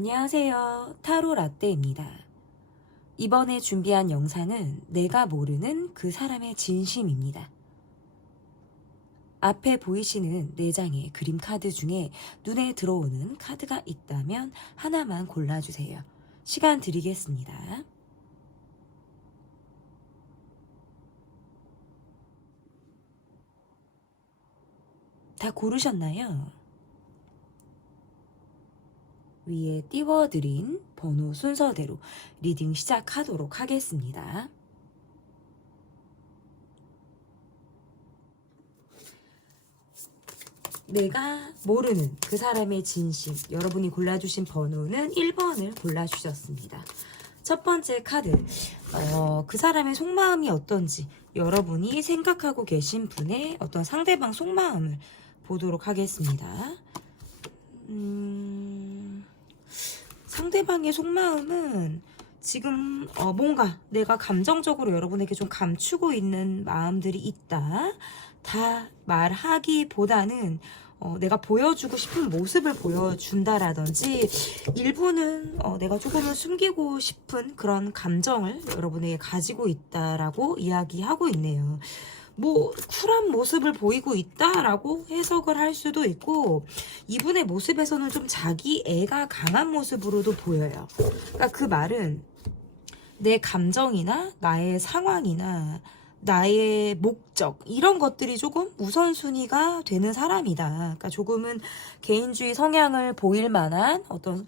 안녕하세요. 타로 라떼입니다. 이번에 준비한 영상은 내가 모르는 그 사람의 진심입니다. 앞에 보이시는 4장의 그림 카드 중에 눈에 들어오는 카드가 있다면 하나만 골라주세요. 시간 드리겠습니다. 다 고르셨나요? 위에 띄워드린 번호 순서대로 리딩 시작하도록 하겠습니다. 내가 모르는 그 사람의 진심. 여러분이 골라주신 번호는 1번을 골라주셨습니다. 첫 번째 카드. 그 사람의 속마음이 어떤지 여러분이 생각하고 계신 분의 어떤 상대방 속마음을 보도록 하겠습니다. 상대방의 속마음은 지금 뭔가 내가 감정적으로 여러분에게 좀 감추고 있는 마음들이 있다. 다 말하기보다는 내가 보여주고 싶은 모습을 보여준다라든지 일부는 내가 조금은 숨기고 싶은 그런 감정을 여러분에게 가지고 있다라고 이야기하고 있네요. 뭐 쿨한 모습을 보이고 있다라고 해석을 할 수도 있고 이분의 모습에서는 좀 자기 애가 강한 모습으로도 보여요. 그러니까 그 말은 내 감정이나 나의 상황이나 나의 목적 이런 것들이 조금 우선순위가 되는 사람이다. 그러니까 조금은 개인주의 성향을 보일 만한 어떤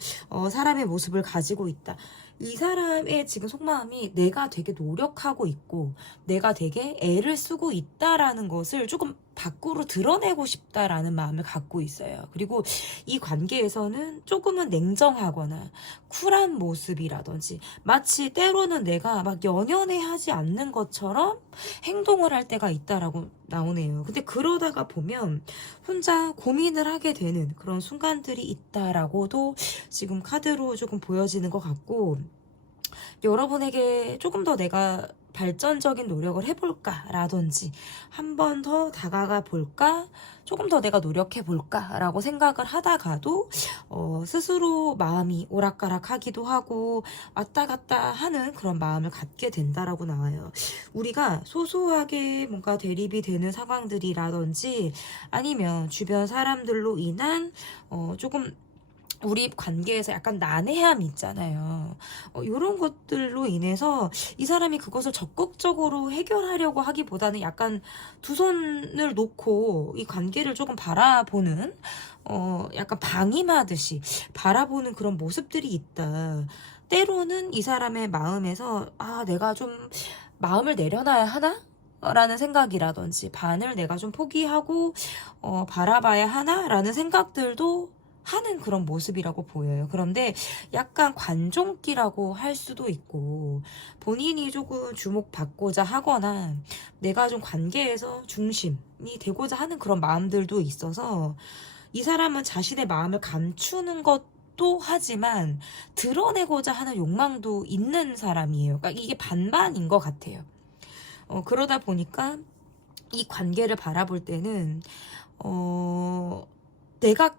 사람의 모습을 가지고 있다. 이 사람의 지금 속마음이 내가 되게 노력하고 있고 내가 되게 애를 쓰고 있다라는 것을 조금 밖으로 드러내고 싶다라는 마음을 갖고 있어요. 그리고 이 관계에서는 조금은 냉정하거나 쿨한 모습이라든지 마치 때로는 내가 막 연연해 하지 않는 것처럼 행동을 할 때가 있다라고 나오네요. 근데 그러다가 보면 혼자 고민을 하게 되는 그런 순간들이 있다라고도 지금 카드로 조금 보여지는 것 같고 여러분에게 조금 더 내가 발전적인 노력을 해볼까 라든지 한 번 더 다가가 볼까 조금 더 내가 노력해 볼까 라고 생각을 하다가도 스스로 마음이 오락가락 하기도 하고 왔다 갔다 하는 그런 마음을 갖게 된다라고 나와요. 우리가 소소하게 뭔가 대립이 되는 상황들이라든지 아니면 주변 사람들로 인한 조금 우리 관계에서 약간 난해함이 있잖아요. 이런 것들로 인해서 이 사람이 그것을 적극적으로 해결하려고 하기보다는 약간 두 손을 놓고 이 관계를 조금 바라보는 약간 방임하듯이 바라보는 그런 모습들이 있다. 때로는 이 사람의 마음에서 내가 좀 마음을 내려놔야 하나? 라는 생각이라든지 반을 내가 좀 포기하고 바라봐야 하나? 라는 생각들도 하는 그런 모습이라고 보여요. 그런데 약간 관종기라고 할 수도 있고 본인이 조금 주목받고자 하거나 내가 좀 관계에서 중심이 되고자 하는 그런 마음들도 있어서 이 사람은 자신의 마음을 감추는 것도 하지만 드러내고자 하는 욕망도 있는 사람이에요. 그러니까 이게 반반인 것 같아요. 그러다 보니까 이 관계를 바라볼 때는 내가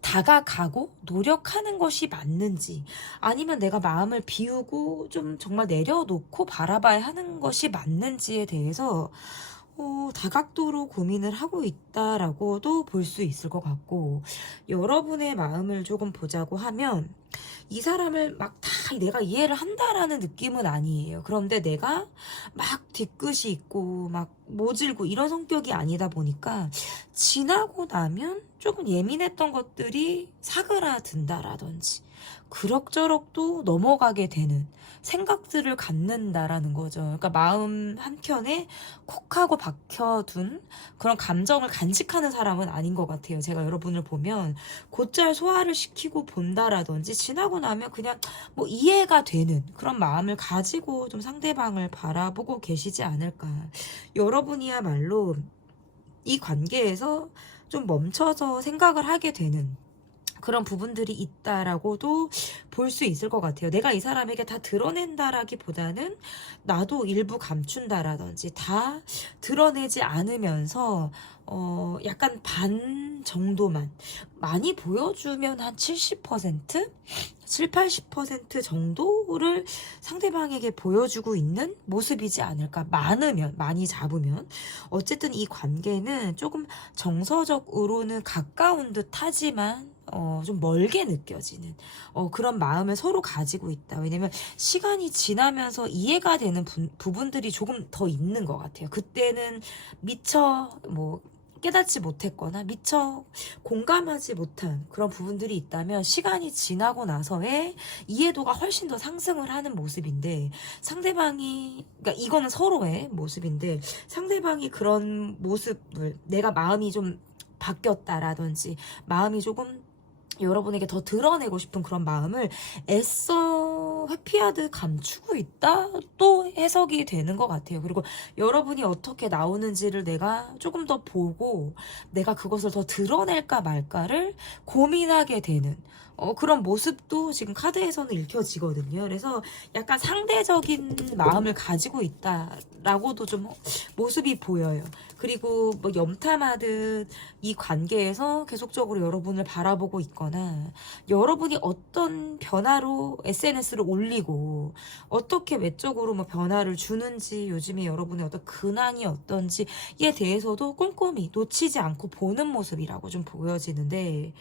다가가고 노력하는 것이 맞는지 아니면 내가 마음을 비우고 좀 정말 내려놓고 바라봐야 하는 것이 맞는지에 대해서 다각도로 고민을 하고 있다라고도 볼 수 있을 것 같고 여러분의 마음을 조금 보자고 하면 이 사람을 막 다 내가 이해를 한다라는 느낌은 아니에요. 그런데 내가 막 뒤끝이 있고 막 모질고 이런 성격이 아니다 보니까 지나고 나면 조금 예민했던 것들이 사그라든다라든지 그럭저럭 또 넘어가게 되는 생각들을 갖는다라는 거죠. 그러니까 마음 한켠에 콕 하고 박혀둔 그런 감정을 간직하는 사람은 아닌 것 같아요. 제가 여러분을 보면 곧잘 소화를 시키고 본다라든지 지나고 나면 그냥 뭐 이해가 되는 그런 마음을 가지고 좀 상대방을 바라보고 계시지 않을까. 여러분이야말로 이 관계에서 좀 멈춰서 생각을 하게 되는 그런 부분들이 있다라고도 볼 수 있을 것 같아요. 내가 이 사람에게 다 드러낸다라기보다는 나도 일부 감춘다라든지 다 드러내지 않으면서 약간 정도만 많이 보여주면 한 70%? 7, 80% 정도를 상대방에게 보여주고 있는 모습이지 않을까. 많으면, 많이 잡으면. 어쨌든 이 관계는 조금 정서적으로는 가까운 듯 하지만 좀 멀게 느껴지는 그런 마음을 서로 가지고 있다. 왜냐면 시간이 지나면서 이해가 되는 부분들이 조금 더 있는 것 같아요. 그때는 미처 깨닫지 못했거나 미처 공감하지 못한 그런 부분들이 있다면 시간이 지나고 나서의 이해도가 훨씬 더 상승을 하는 모습인데, 상대방이, 그러니까 이거는 서로의 모습인데, 상대방이 그런 모습을, 내가 마음이 좀 바뀌었다라든지 마음이 조금 여러분에게 더 드러내고 싶은 그런 마음을 애써 회피하듯 감추고 있다? 또 해석이 되는 것 같아요. 그리고 여러분이 어떻게 나오는지를 내가 조금 더 보고 내가 그것을 더 드러낼까 말까를 고민하게 되는 그런 모습도 지금 카드에서는 읽혀지거든요. 그래서 약간 상대적인 마음을 가지고 있다라고도 좀 모습이 보여요. 그리고 염탐하듯 이 관계에서 계속적으로 여러분을 바라보고 있거나, 여러분이 어떤 변화로 SNS를 올리고 어떻게 외적으로 변화를 주는지, 요즘에 여러분의 어떤 근황이 어떤지에 대해서도 꼼꼼히 놓치지 않고 보는 모습이라고 좀 보여지는데,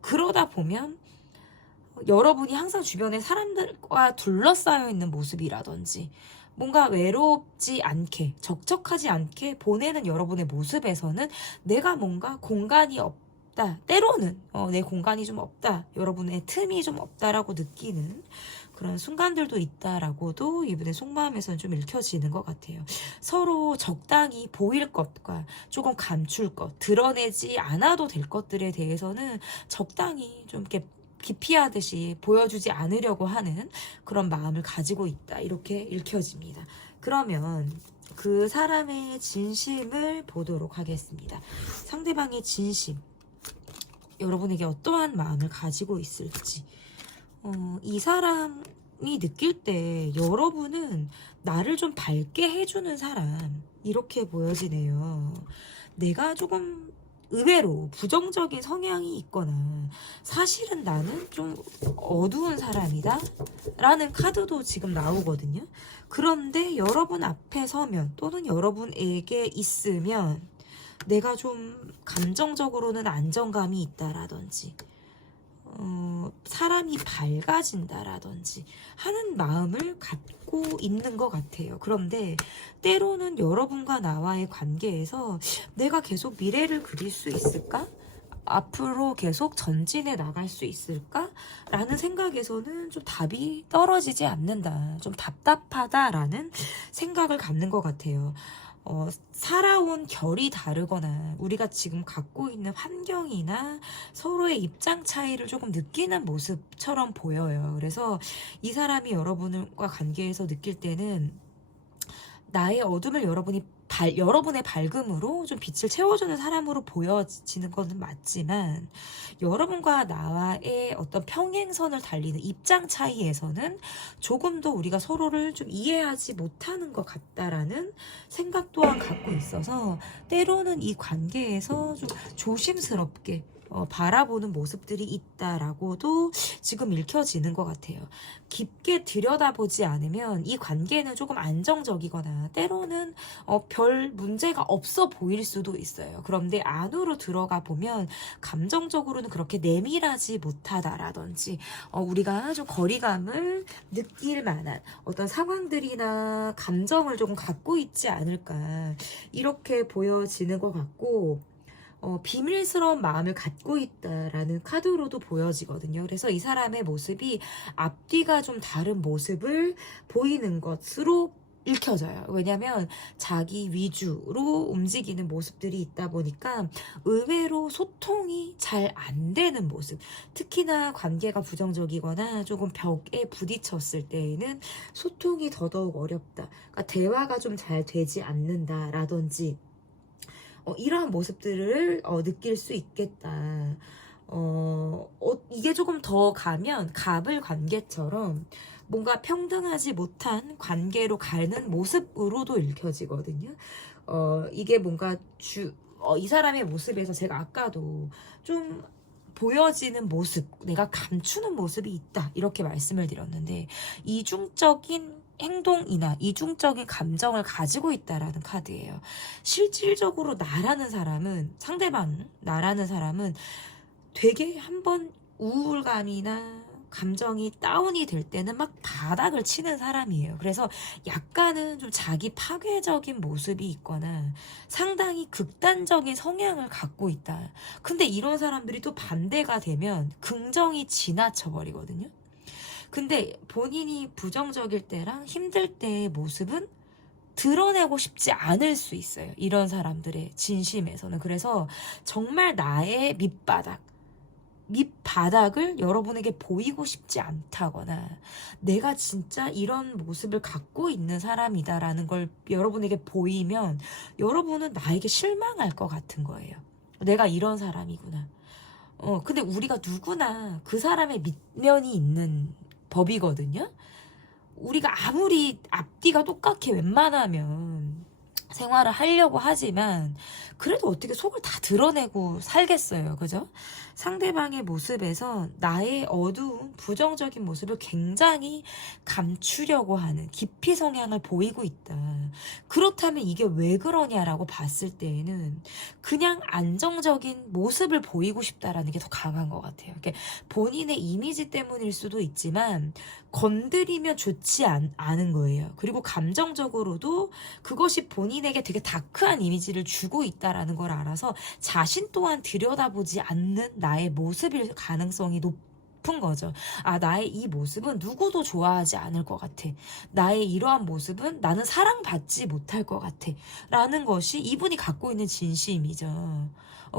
그러다 보면 여러분이 항상 주변에 사람들과 둘러싸여 있는 모습이라든지 뭔가 외롭지 않게, 적적하지 않게 보내는 여러분의 모습에서는 내가 뭔가 공간이 없다, 때로는 내 공간이 좀 없다, 여러분의 틈이 좀 없다라고 느끼는 그런 순간들도 있다라고도 이분의 속마음에서는 좀 읽혀지는 것 같아요. 서로 적당히 보일 것과 조금 감출 것, 드러내지 않아도 될 것들에 대해서는 적당히 좀 이렇게 기피하듯이 보여주지 않으려고 하는 그런 마음을 가지고 있다, 이렇게 읽혀집니다. 그러면 그 사람의 진심을 보도록 하겠습니다. 상대방의 진심, 여러분에게 어떠한 마음을 가지고 있을지. 이 사람이 느낄 때 여러분은 나를 좀 밝게 해주는 사람, 이렇게 보여지네요. 내가 조금 의외로 부정적인 성향이 있거나 사실은 나는 좀 어두운 사람이다 라는 카드도 지금 나오거든요. 그런데 여러분 앞에 서면, 또는 여러분에게 있으면 내가 좀 감정적으로는 안정감이 있다라든지 사람이 밝아진다라든지 하는 마음을 갖고 있는 것 같아요. 그런데 때로는 여러분과 나와의 관계에서 내가 계속 미래를 그릴 수 있을까? 앞으로 계속 전진해 나갈 수 있을까? 라는 생각에서는 좀 답이 떨어지지 않는다, 좀 답답하다라는 생각을 갖는 것 같아요. 살아온 결이 다르거나 우리가 지금 갖고 있는 환경이나 서로의 입장 차이를 조금 느끼는 모습처럼 보여요. 그래서 이 사람이 여러분과 관계에서 느낄 때는 나의 어둠을 여러분의 밝음으로 좀 빛을 채워주는 사람으로 보여지는 것은 맞지만, 여러분과 나와의 어떤 평행선을 달리는 입장 차이에서는 조금 더 우리가 서로를 좀 이해하지 못하는 것 같다라는 생각 또한 갖고 있어서, 때로는 이 관계에서 좀 조심스럽게 바라보는 모습들이 있다라고도 지금 읽혀지는 것 같아요. 깊게 들여다보지 않으면 이 관계는 조금 안정적이거나 때로는 별 문제가 없어 보일 수도 있어요. 그런데 안으로 들어가 보면 감정적으로는 그렇게 내밀하지 못하다라든지 우리가 좀 거리감을 느낄 만한 어떤 상황들이나 감정을 조금 갖고 있지 않을까, 이렇게 보여지는 것 같고, 비밀스러운 마음을 갖고 있다라는 카드로도 보여지거든요. 그래서 이 사람의 모습이 앞뒤가 좀 다른 모습을 보이는 것으로 읽혀져요. 왜냐면 자기 위주로 움직이는 모습들이 있다 보니까 의외로 소통이 잘 안 되는 모습, 특히나 관계가 부정적이거나 조금 벽에 부딪혔을 때에는 소통이 더더욱 어렵다, 그러니까 대화가 좀 잘 되지 않는다라든지 이러한 모습들을 느낄 수 있겠다. 이게 조금 더 가면 갑을 관계처럼 뭔가 평등하지 못한 관계로 가는 모습으로도 읽혀지거든요. 이게 뭔가 이 사람의 모습에서 제가 아까도 좀 보여지는 모습, 내가 감추는 모습이 있다 이렇게 말씀을 드렸는데, 이중적인 행동이나 이중적인 감정을 가지고 있다라는 카드예요. 실질적으로 나라는 사람은, 상대방 나라는 사람은 되게 한번 우울감이나 감정이 다운이 될 때는 막 바닥을 치는 사람이에요. 그래서 약간은 좀 자기 파괴적인 모습이 있거나 상당히 극단적인 성향을 갖고 있다. 근데 이런 사람들이 또 반대가 되면 긍정이 지나쳐 버리거든요. 근데 본인이 부정적일 때랑 힘들 때의 모습은 드러내고 싶지 않을 수 있어요. 이런 사람들의 진심에서는. 그래서 정말 나의 밑바닥을 여러분에게 보이고 싶지 않다거나, 내가 진짜 이런 모습을 갖고 있는 사람이다라는 걸 여러분에게 보이면 여러분은 나에게 실망할 것 같은 거예요. 내가 이런 사람이구나. 근데 우리가 누구나 그 사람의 밑면이 있는 법이거든요. 우리가 아무리 앞뒤가 똑같게 웬만하면 생활을 하려고 하지만 그래도 어떻게 속을 다 드러내고 살겠어요. 그죠? 상대방의 모습에서 나의 어두운 부정적인 모습을 굉장히 감추려고 하는 기피 성향을 보이고 있다. 그렇다면 이게 왜 그러냐라고 봤을 때에는 그냥 안정적인 모습을 보이고 싶다라는 게 더 강한 것 같아요. 본인의 이미지 때문일 수도 있지만 건드리면 좋지 않은 거예요. 그리고 감정적으로도 그것이 본인에게 되게 다크한 이미지를 주고 있다라는 걸 알아서 자신 또한 들여다보지 않는 나의 모습일 가능성이 높은 거죠. 나의 이 모습은 누구도 좋아하지 않을 것 같아. 나의 이러한 모습은 나는 사랑받지 못할 것 같아. 라는 것이 이분이 갖고 있는 진심이죠.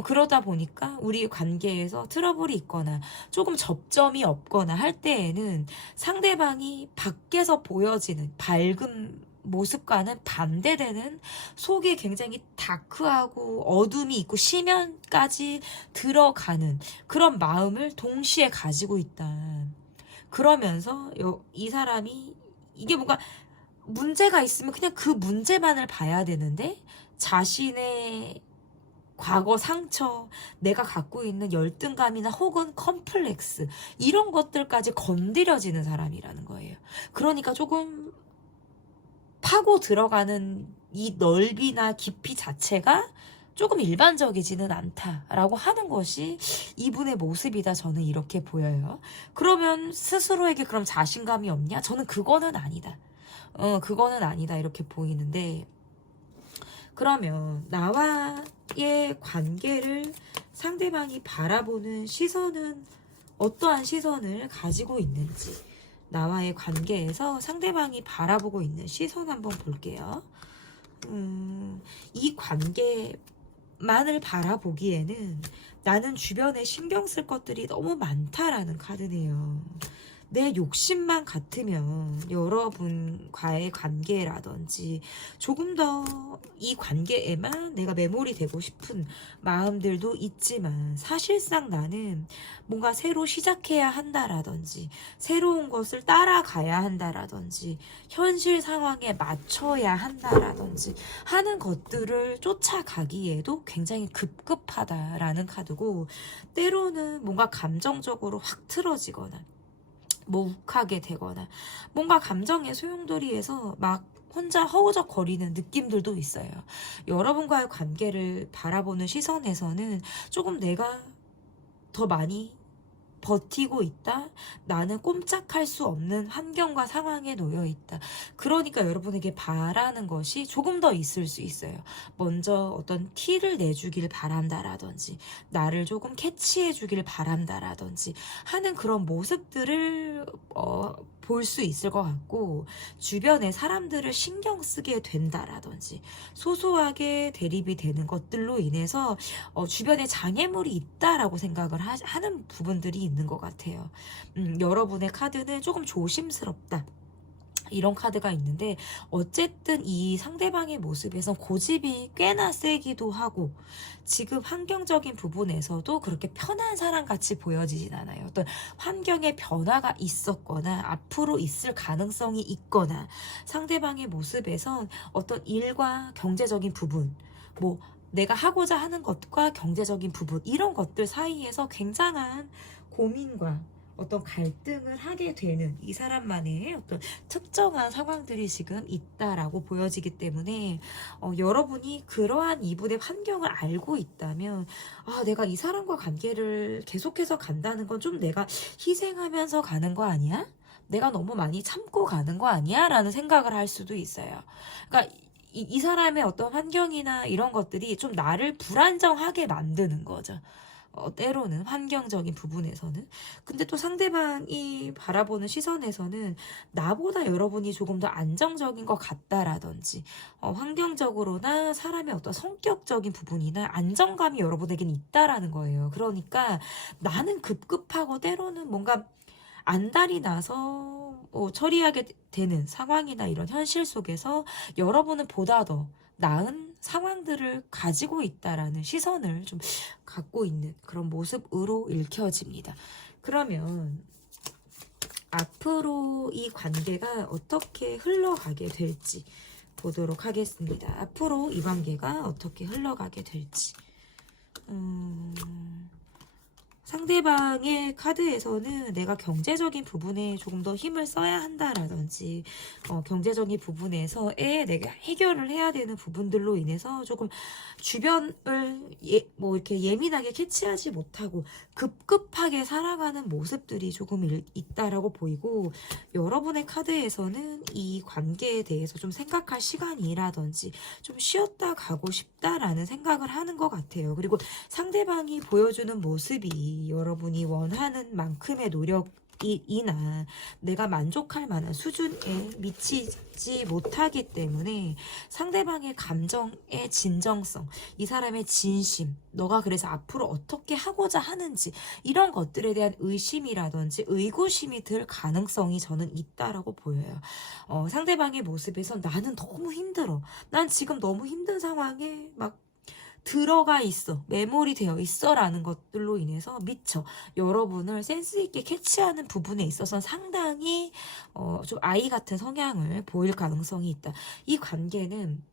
그러다 보니까 우리 관계에서 트러블이 있거나 조금 접점이 없거나 할 때에는 상대방이 밖에서 보여지는 밝은 모습과는 반대되는 속에 굉장히 다크하고 어둠이 있고 심연까지 들어가는 그런 마음을 동시에 가지고 있다. 그러면서 이 사람이 이게 뭔가 문제가 있으면 그냥 그 문제만을 봐야 되는데 자신의 과거 상처, 내가 갖고 있는 열등감이나 혹은 컴플렉스 이런 것들까지 건드려지는 사람이라는 거예요. 그러니까 조금 파고 들어가는 이 넓이나 깊이 자체가 조금 일반적이지는 않다라고 하는 것이 이분의 모습이다. 저는 이렇게 보여요. 그러면 스스로에게 그럼 자신감이 없냐? 저는 그거는 아니다. 그거는 아니다. 이렇게 보이는데, 그러면 나와의 관계를 상대방이 바라보는 시선은 어떠한 시선을 가지고 있는지, 나와의 관계에서 상대방이 바라보고 있는 시선 한번 볼게요. 이 관계만을 바라보기에는 나는 주변에 신경 쓸 것들이 너무 많다라는 카드네요. 내 욕심만 같으면 여러분과의 관계라든지 조금 더 이 관계에만 내가 매몰이 되고 싶은 마음들도 있지만, 사실상 나는 뭔가 새로 시작해야 한다라든지 새로운 것을 따라가야 한다라든지 현실 상황에 맞춰야 한다라든지 하는 것들을 쫓아가기에도 굉장히 급급하다라는 카드고, 때로는 뭔가 감정적으로 확 틀어지거나 뭐 욱하게 되거나 뭔가 감정의 소용돌이에서 막 혼자 허우적거리는 느낌들도 있어요. 여러분과의 관계를 바라보는 시선에서는 조금 내가 더 많이 버티고 있다. 나는 꼼짝할 수 없는 환경과 상황에 놓여 있다. 그러니까 여러분에게 바라는 것이 조금 더 있을 수 있어요. 먼저 어떤 티를 내주길 바란다라든지 나를 조금 캐치해 주길 바란다라든지 하는 그런 모습들을 볼 수 있을 것 같고, 주변의 사람들을 신경 쓰게 된다라든지 소소하게 대립이 되는 것들로 인해서 주변에 장애물이 있다라고 생각을 하는 부분들이 있는 것 같아요. 여러분의 카드는 조금 조심스럽다. 이런 카드가 있는데, 어쨌든 이 상대방의 모습에서 고집이 꽤나 세기도 하고 지금 환경적인 부분에서도 그렇게 편한 사람같이 보여지진 않아요. 어떤 환경의 변화가 있었거나 앞으로 있을 가능성이 있거나 상대방의 모습에선 어떤 일과 경제적인 부분, 뭐 내가 하고자 하는 것과 경제적인 부분 이런 것들 사이에서 굉장한 고민과 어떤 갈등을 하게 되는 이 사람만의 어떤 특정한 상황들이 지금 있다라고 보여지기 때문에 여러분이 그러한 이분의 환경을 알고 있다면 내가 이 사람과 관계를 계속해서 간다는 건 좀 내가 희생하면서 가는 거 아니야? 내가 너무 많이 참고 가는 거 아니야? 라는 생각을 할 수도 있어요. 그러니까 이 사람의 어떤 환경이나 이런 것들이 좀 나를 불안정하게 만드는 거죠. 때로는 환경적인 부분에서는. 근데 또 상대방이 바라보는 시선에서는 나보다 여러분이 조금 더 안정적인 것 같다라든지 환경적으로나 사람의 어떤 성격적인 부분이나 안정감이 여러분에게는 있다라는 거예요. 그러니까 나는 급급하고 때로는 뭔가 안달이 나서 처리하게 되는 상황이나 이런 현실 속에서 여러분은 보다 더 나은 상황들을 가지고 있다라는 시선을 좀 갖고 있는 그런 모습으로 읽혀집니다. 그러면 앞으로 이 관계가 어떻게 흘러가게 될지 보도록 하겠습니다. 앞으로 이 관계가 어떻게 흘러가게 될지. 상대방의 카드에서는 내가 경제적인 부분에 조금 더 힘을 써야 한다라든지 경제적인 부분에서의 내가 해결을 해야 되는 부분들로 인해서 조금 주변을 뭐 이렇게 예민하게 캐치하지 못하고 급급하게 살아가는 모습들이 조금 있다라고 보이고, 여러분의 카드에서는 이 관계에 대해서 좀 생각할 시간이라든지 좀 쉬었다 가고 싶다라는 생각을 하는 것 같아요. 그리고 상대방이 보여주는 모습이 여러분이 원하는 만큼의 노력이나 내가 만족할 만한 수준에 미치지 못하기 때문에 상대방의 감정의 진정성, 이 사람의 진심, 너가 그래서 앞으로 어떻게 하고자 하는지 이런 것들에 대한 의심이라든지 의구심이 들 가능성이 저는 있다라고 보여요. 상대방의 모습에서 나는 너무 힘들어, 난 지금 너무 힘든 상황에 막 들어가 있어, 메모리 되어 있어 라는 것들로 인해서 미처 여러분을 센스 있게 캐치하는 부분에 있어서 상당히 좀 아이 같은 성향을 보일 가능성이 있다. 이 관계는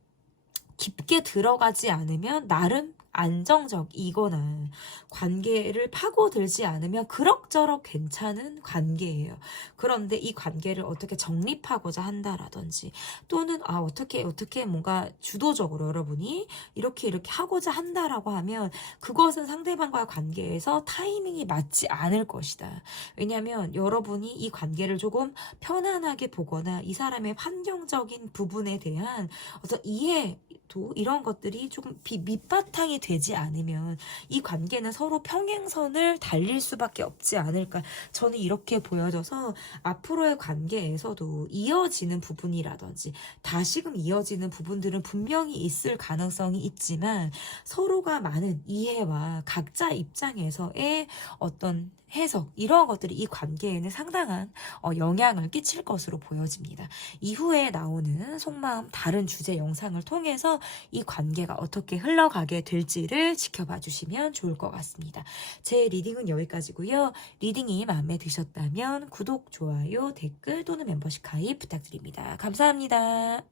깊게 들어가지 않으면 나름 안정적이거나 관계를 파고들지 않으면 그럭저럭 괜찮은 관계예요. 그런데 이 관계를 어떻게 정립하고자 한다라든지 또는 어떻게 뭔가 주도적으로 여러분이 이렇게 하고자 한다라고 하면 그것은 상대방과의 관계에서 타이밍이 맞지 않을 것이다. 왜냐하면 여러분이 이 관계를 조금 편안하게 보거나 이 사람의 환경적인 부분에 대한 어떤 이해도 이런 것들이 조금 밑바탕이 되지 않으면 이 관계는 서로 평행선을 달릴 수밖에 없지 않을까, 저는 이렇게 보여져서 앞으로의 관계에서도 이어지는 부분이라든지 다시금 이어지는 부분들은 분명히 있을 가능성이 있지만 서로가 많은 이해와 각자 입장에서의 어떤 해석, 이런 것들이 이 관계에는 상당한 영향을 끼칠 것으로 보여집니다. 이후에 나오는 속마음 다른 주제 영상을 통해서 이 관계가 어떻게 흘러가게 될지를 지켜봐 주시면 좋을 것 같습니다. 제 리딩은 여기까지고요. 리딩이 마음에 드셨다면 구독, 좋아요, 댓글 또는 멤버십 가입 부탁드립니다. 감사합니다.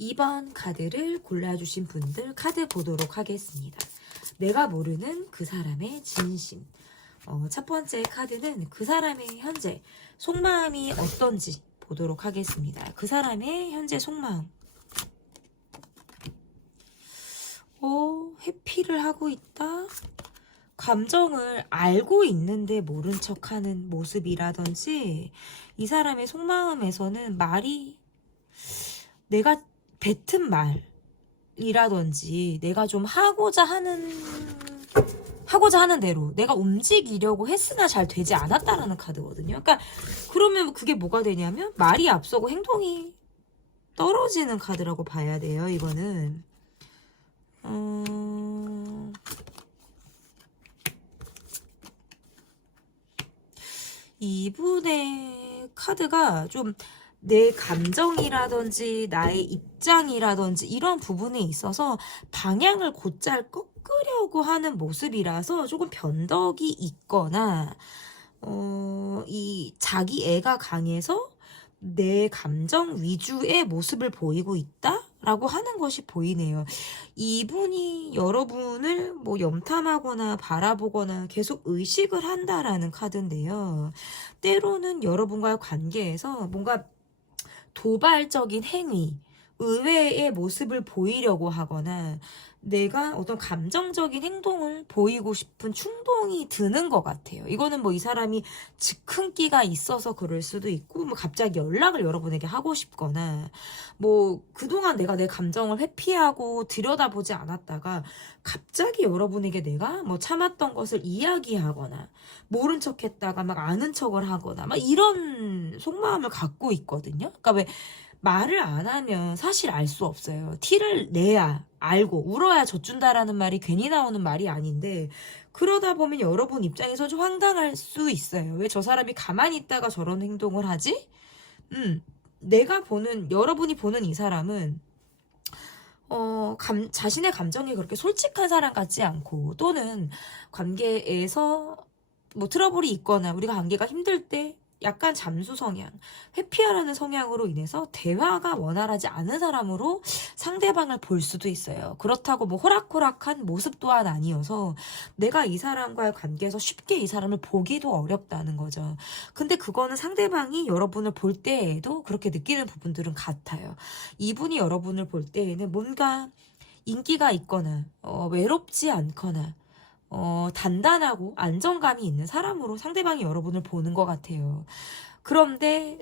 2번 카드를 골라주신 분들 카드 보도록 하겠습니다. 내가 모르는 그 사람의 진심. 첫 번째 카드는 그 사람의 현재 속마음이 어떤지 보도록 하겠습니다. 그 사람의 현재 속마음. 회피를 하고 있다. 감정을 알고 있는데 모른 척하는 모습이라든지 이 사람의 속마음에서는 말이 내가 뱉은 말이라든지 내가 좀 하고자 하는 대로 내가 움직이려고 했으나 잘 되지 않았다라는 카드거든요. 그러니까 그러면 그게 뭐가 되냐면 말이 앞서고 행동이 떨어지는 카드라고 봐야 돼요. 이거는 이분의 카드가 좀 내 감정이라든지 나의 입장이라든지 이런 부분에 있어서 방향을 곧잘 꺾으려고 하는 모습이라서 조금 변덕이 있거나 이 자기 애가 강해서 내 감정 위주의 모습을 보이고 있다 라고 하는 것이 보이네요. 이분이 여러분을 뭐 염탐하거나 바라보거나 계속 의식을 한다라는 카드인데요. 때로는 여러분과의 관계에서 뭔가 도발적인 행위, 의외의 모습을 보이려고 하거나 내가 어떤 감정적인 행동을 보이고 싶은 충동이 드는 것 같아요. 이거는 뭐 이 사람이 즉흥기가 있어서 그럴 수도 있고, 뭐 갑자기 연락을 여러분에게 하고 싶거나, 뭐 그동안 내가 내 감정을 회피하고 들여다보지 않았다가 갑자기 여러분에게 내가 뭐 참았던 것을 이야기하거나, 모른 척 했다가 막 아는 척을 하거나, 막 이런 속마음을 갖고 있거든요. 그러니까 왜 말을 안 하면 사실 알 수 없어요. 티를 내야 알고 울어야 젖준다라는 말이 괜히 나오는 말이 아닌데, 그러다 보면 여러분 입장에서 좀 황당할 수 있어요. 왜 저 사람이 가만히 있다가 저런 행동을 하지? 내가 보는, 여러분이 보는 이 사람은 자신의 감정이 그렇게 솔직한 사람 같지 않고, 또는 관계에서 뭐 트러블이 있거나 우리가 관계가 힘들 때 약간 잠수 성향, 회피하려는 성향으로 인해서 대화가 원활하지 않은 사람으로 상대방을 볼 수도 있어요. 그렇다고 뭐 호락호락한 모습 또한 아니어서 내가 이 사람과의 관계에서 쉽게 이 사람을 보기도 어렵다는 거죠. 근데 그거는 상대방이 여러분을 볼 때에도 그렇게 느끼는 부분들은 같아요. 이분이 여러분을 볼 때에는 뭔가 인기가 있거나 외롭지 않거나 단단하고 안정감이 있는 사람으로 상대방이 여러분을 보는 것 같아요. 그런데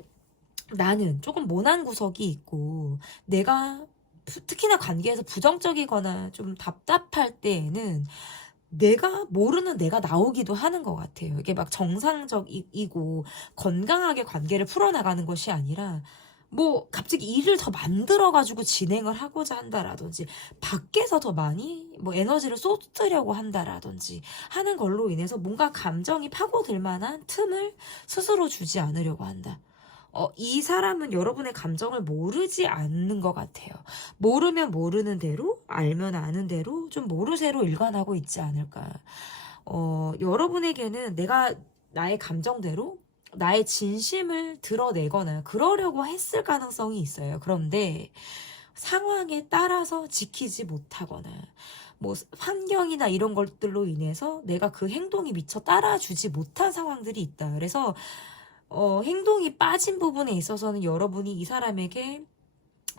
나는 조금 모난 구석이 있고, 내가 특히나 관계에서 부정적이거나 좀 답답할 때에는 내가 모르는 내가 나오기도 하는 것 같아요. 이게 막 정상적이고 건강하게 관계를 풀어나가는 것이 아니라, 뭐 갑자기 일을 더 만들어가지고 진행을 하고자 한다라든지, 밖에서 더 많이 뭐 에너지를 쏟으려고 한다라든지 하는 걸로 인해서 뭔가 감정이 파고들 만한 틈을 스스로 주지 않으려고 한다. 이 사람은 여러분의 감정을 모르지 않는 것 같아요. 모르면 모르는 대로, 알면 아는 대로 좀 모르쇠로 일관하고 있지 않을까. 여러분에게는 내가 나의 감정대로 나의 진심을 드러내거나 그러려고 했을 가능성이 있어요. 그런데 상황에 따라서 지키지 못하거나, 뭐 환경이나 이런 것들로 인해서 내가 그 행동이 미처 따라주지 못한 상황들이 있다. 그래서 행동이 빠진 부분에 있어서는 여러분이 이 사람에게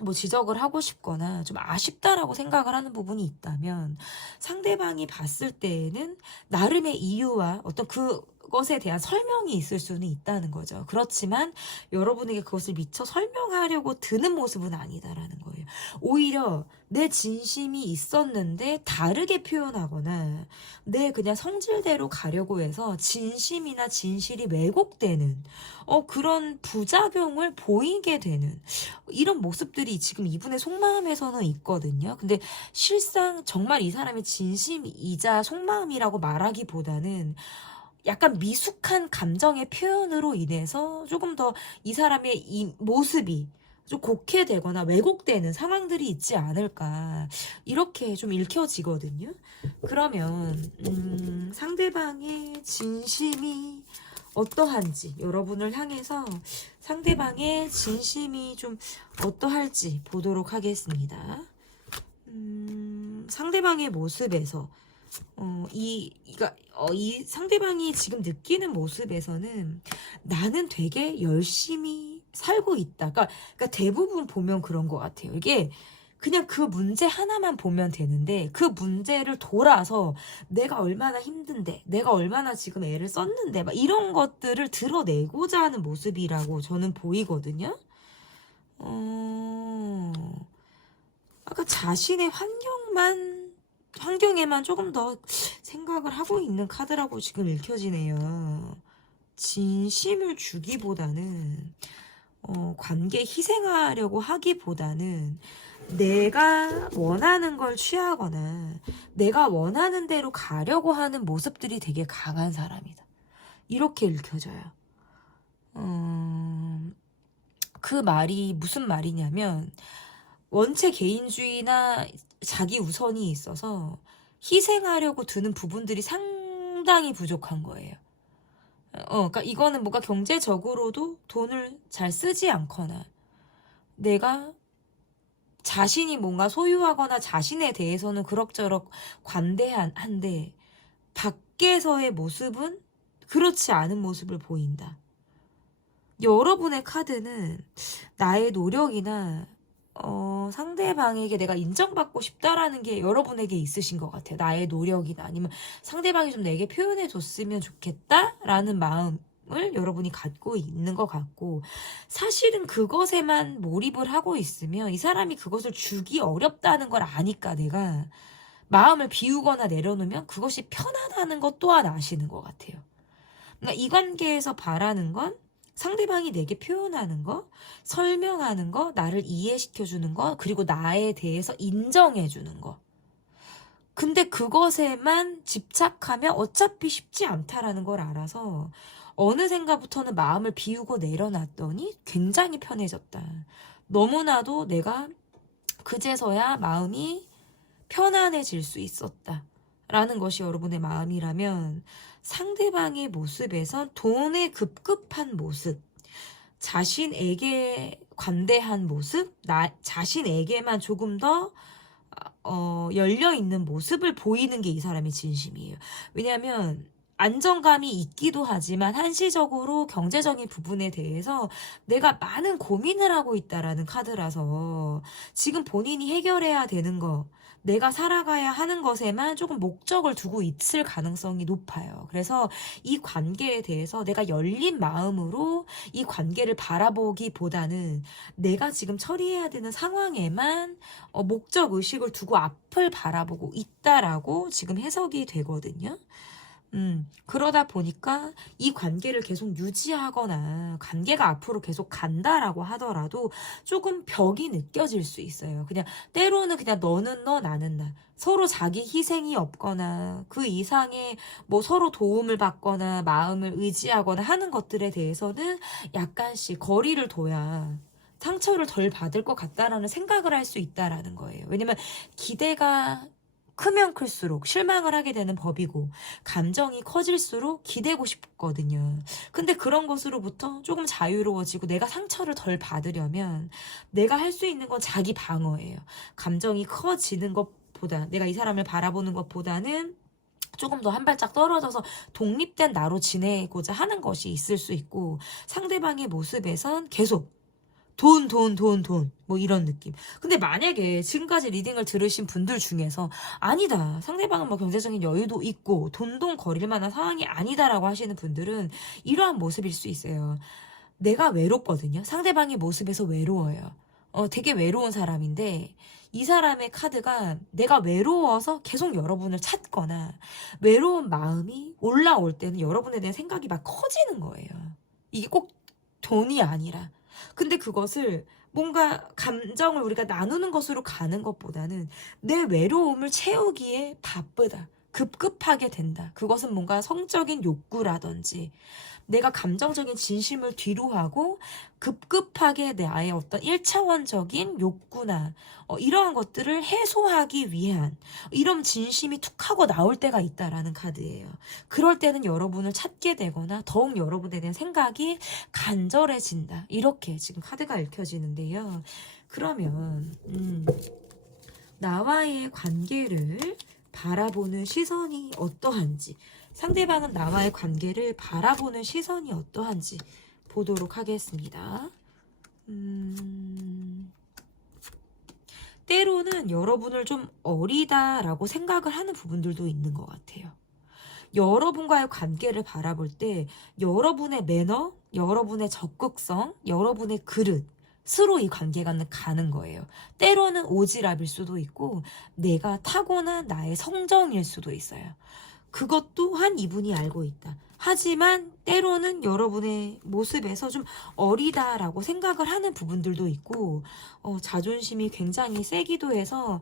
뭐 지적을 하고 싶거나 좀 아쉽다라고 생각을 하는 부분이 있다면, 상대방이 봤을 때에는 나름의 이유와 어떤 그것에 대한 설명이 있을 수는 있다는 거죠. 그렇지만 여러분에게 그것을 미처 설명하려고 드는 모습은 아니다라는 거예요. 오히려 내 진심이 있었는데 다르게 표현하거나 내 그냥 성질대로 가려고 해서 진심이나 진실이 왜곡되는 그런 부작용을 보이게 되는 이런 모습들이 지금 이분의 속마음에서는 있거든요. 근데 실상 정말 이 사람의 진심이자 속마음이라고 말하기보다는 약간 미숙한 감정의 표현으로 인해서 조금 더 이 사람의 이 모습이 좀 곡해되거나 왜곡되는 상황들이 있지 않을까, 이렇게 좀 읽혀지거든요. 그러면 상대방의 진심이 어떠한지, 여러분을 향해서 상대방의 진심이 좀 어떠할지 보도록 하겠습니다. 상대방의 모습에서 이 상대방이 지금 느끼는 모습에서는 나는 되게 열심히 살고 있다. 그러니까 대부분 보면 그런 것 같아요. 이게 그냥 그 문제 하나만 보면 되는데, 그 문제를 돌아서 내가 얼마나 힘든데, 내가 얼마나 지금 애를 썼는데, 막 이런 것들을 드러내고자 하는 모습이라고 저는 보이거든요. 아까 자신의 환경에만 조금 더 생각을 하고 있는 카드라고 지금 읽혀지네요. 진심을 주기보다는 관계 희생하려고 하기보다는 내가 원하는 걸 취하거나 내가 원하는 대로 가려고 하는 모습들이 되게 강한 사람이다. 이렇게 읽혀져요. 그 말이 무슨 말이냐면, 원체 개인주의나 자기 우선이 있어서 희생하려고 드는 부분들이 상당히 부족한 거예요. 그러니까 이거는 뭔가 경제적으로도 돈을 잘 쓰지 않거나 내가 자신이 뭔가 소유하거나 자신에 대해서는 그럭저럭 관대한데 밖에서의 모습은 그렇지 않은 모습을 보인다. 여러분의 카드는 나의 노력이나 상대방에게 내가 인정받고 싶다라는 게 여러분에게 있으신 것 같아요. 나의 노력이나 아니면 상대방이 좀 내게 표현해 줬으면 좋겠다라는 마음을 여러분이 갖고 있는 것 같고, 사실은 그것에만 몰입을 하고 있으면 이 사람이 그것을 주기 어렵다는 걸 아니까 내가 마음을 비우거나 내려놓으면 그것이 편하다는 것 또한 아시는 것 같아요. 그러니까 이 관계에서 바라는 건 상대방이 내게 표현하는 거, 설명하는 거, 나를 이해시켜주는 거, 그리고 나에 대해서 인정해주는 거. 근데 그것에만 집착하면 어차피 쉽지 않다라는 걸 알아서 어느샌가부터는 마음을 비우고 내려놨더니 굉장히 편해졌다. 너무나도 내가 그제서야 마음이 편안해질 수 있었다. 라는 것이 여러분의 마음이라면, 상대방의 모습에선 돈에 급급한 모습, 자신에게 관대한 모습, 자신에게만 조금 더 열려있는 모습을 보이는 게 이 사람의 진심이에요. 왜냐하면 안정감이 있기도 하지만 한시적으로 경제적인 부분에 대해서 내가 많은 고민을 하고 있다라는 카드라서 지금 본인이 해결해야 되는 거, 내가 살아가야 하는 것에만 조금 목적을 두고 있을 가능성이 높아요. 그래서 이 관계에 대해서 내가 열린 마음으로 이 관계를 바라보기보다는 내가 지금 처리해야 되는 상황에만 목적 의식을 두고 앞을 바라보고 있다라고 지금 해석이 되거든요. 그러다 보니까 이 관계를 계속 유지하거나 관계가 앞으로 계속 간다라고 하더라도 조금 벽이 느껴질 수 있어요. 그냥 때로는 그냥 너는 너 나는 나, 서로 자기 희생이 없거나 그 이상의 뭐 서로 도움을 받거나 마음을 의지하거나 하는 것들에 대해서는 약간씩 거리를 둬야 상처를 덜 받을 것 같다라는 생각을 할 수 있다라는 거예요. 왜냐면 기대가 크면 클수록 실망을 하게 되는 법이고, 감정이 커질수록 기대고 싶거든요. 근데 그런 것으로부터 조금 자유로워지고 내가 상처를 덜 받으려면 내가 할 수 있는 건 자기 방어예요. 감정이 커지는 것보다, 내가 이 사람을 바라보는 것보다는 조금 더 한 발짝 떨어져서 독립된 나로 지내고자 하는 것이 있을 수 있고, 상대방의 모습에선 계속 돈, 뭐 이런 느낌. 근데 만약에 지금까지 리딩을 들으신 분들 중에서 아니다, 상대방은 뭐 경제적인 여유도 있고 돈돈 거릴 만한 상황이 아니다라고 하시는 분들은 이러한 모습일 수 있어요. 내가 외롭거든요. 상대방의 모습에서 외로워요. 되게 외로운 사람인데 이 사람의 카드가 내가 외로워서 계속 여러분을 찾거나 외로운 마음이 올라올 때는 여러분에 대한 생각이 막 커지는 거예요. 이게 꼭 돈이 아니라. 근데 그것을 뭔가 감정을 우리가 나누는 것으로 가는 것보다는 내 외로움을 채우기에 바쁘다, 급급하게 된다. 그것은 뭔가 성적인 욕구라든지 내가 감정적인 진심을 뒤로하고 급급하게 나의 어떤 1차원적인 욕구나 이러한 것들을 해소하기 위한 이런 진심이 툭 하고 나올 때가 있다라는 카드예요. 그럴 때는 여러분을 찾게 되거나 더욱 여러분에 대한 생각이 간절해진다. 이렇게 지금 카드가 읽혀지는데요. 그러면 나와의 관계를 바라보는 시선이 어떠한지, 상대방은 나와의 관계를 바라보는 시선이 어떠한지 보도록 하겠습니다. 때로는 여러분을 좀 어리다라고 생각을 하는 부분들도 있는 것 같아요. 여러분과의 관계를 바라볼 때 여러분의 매너, 여러분의 적극성, 여러분의 그릇으로 이 관계가 가는 거예요. 때로는 오지랖일 수도 있고 내가 타고난 나의 성정일 수도 있어요. 그것 또한 이분이 알고 있다. 하지만 때로는 여러분의 모습에서 좀 어리다라고 생각을 하는 부분들도 있고 자존심이 굉장히 세기도 해서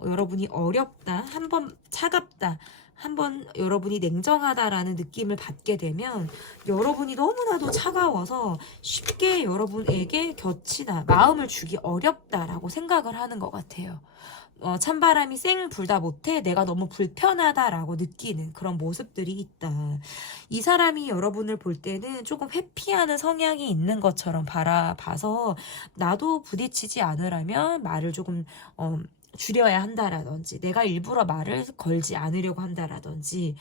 여러분이 어렵다, 한번 차갑다, 한번 여러분이 냉정하다라는 느낌을 받게 되면 여러분이 너무나도 차가워서 쉽게 여러분에게 곁이나 마음을 주기 어렵다라고 생각을 하는 것 같아요. 찬바람이 쌩 불다 못해 내가 너무 불편하다라고 느끼는 그런 모습들이 있다. 이 사람이 여러분을 볼 때는 조금 회피하는 성향이 있는 것처럼 바라봐서 나도 부딪히지 않으려면 말을 조금 줄여야 한다라든지 내가 일부러 말을 걸지 않으려고 한다라든지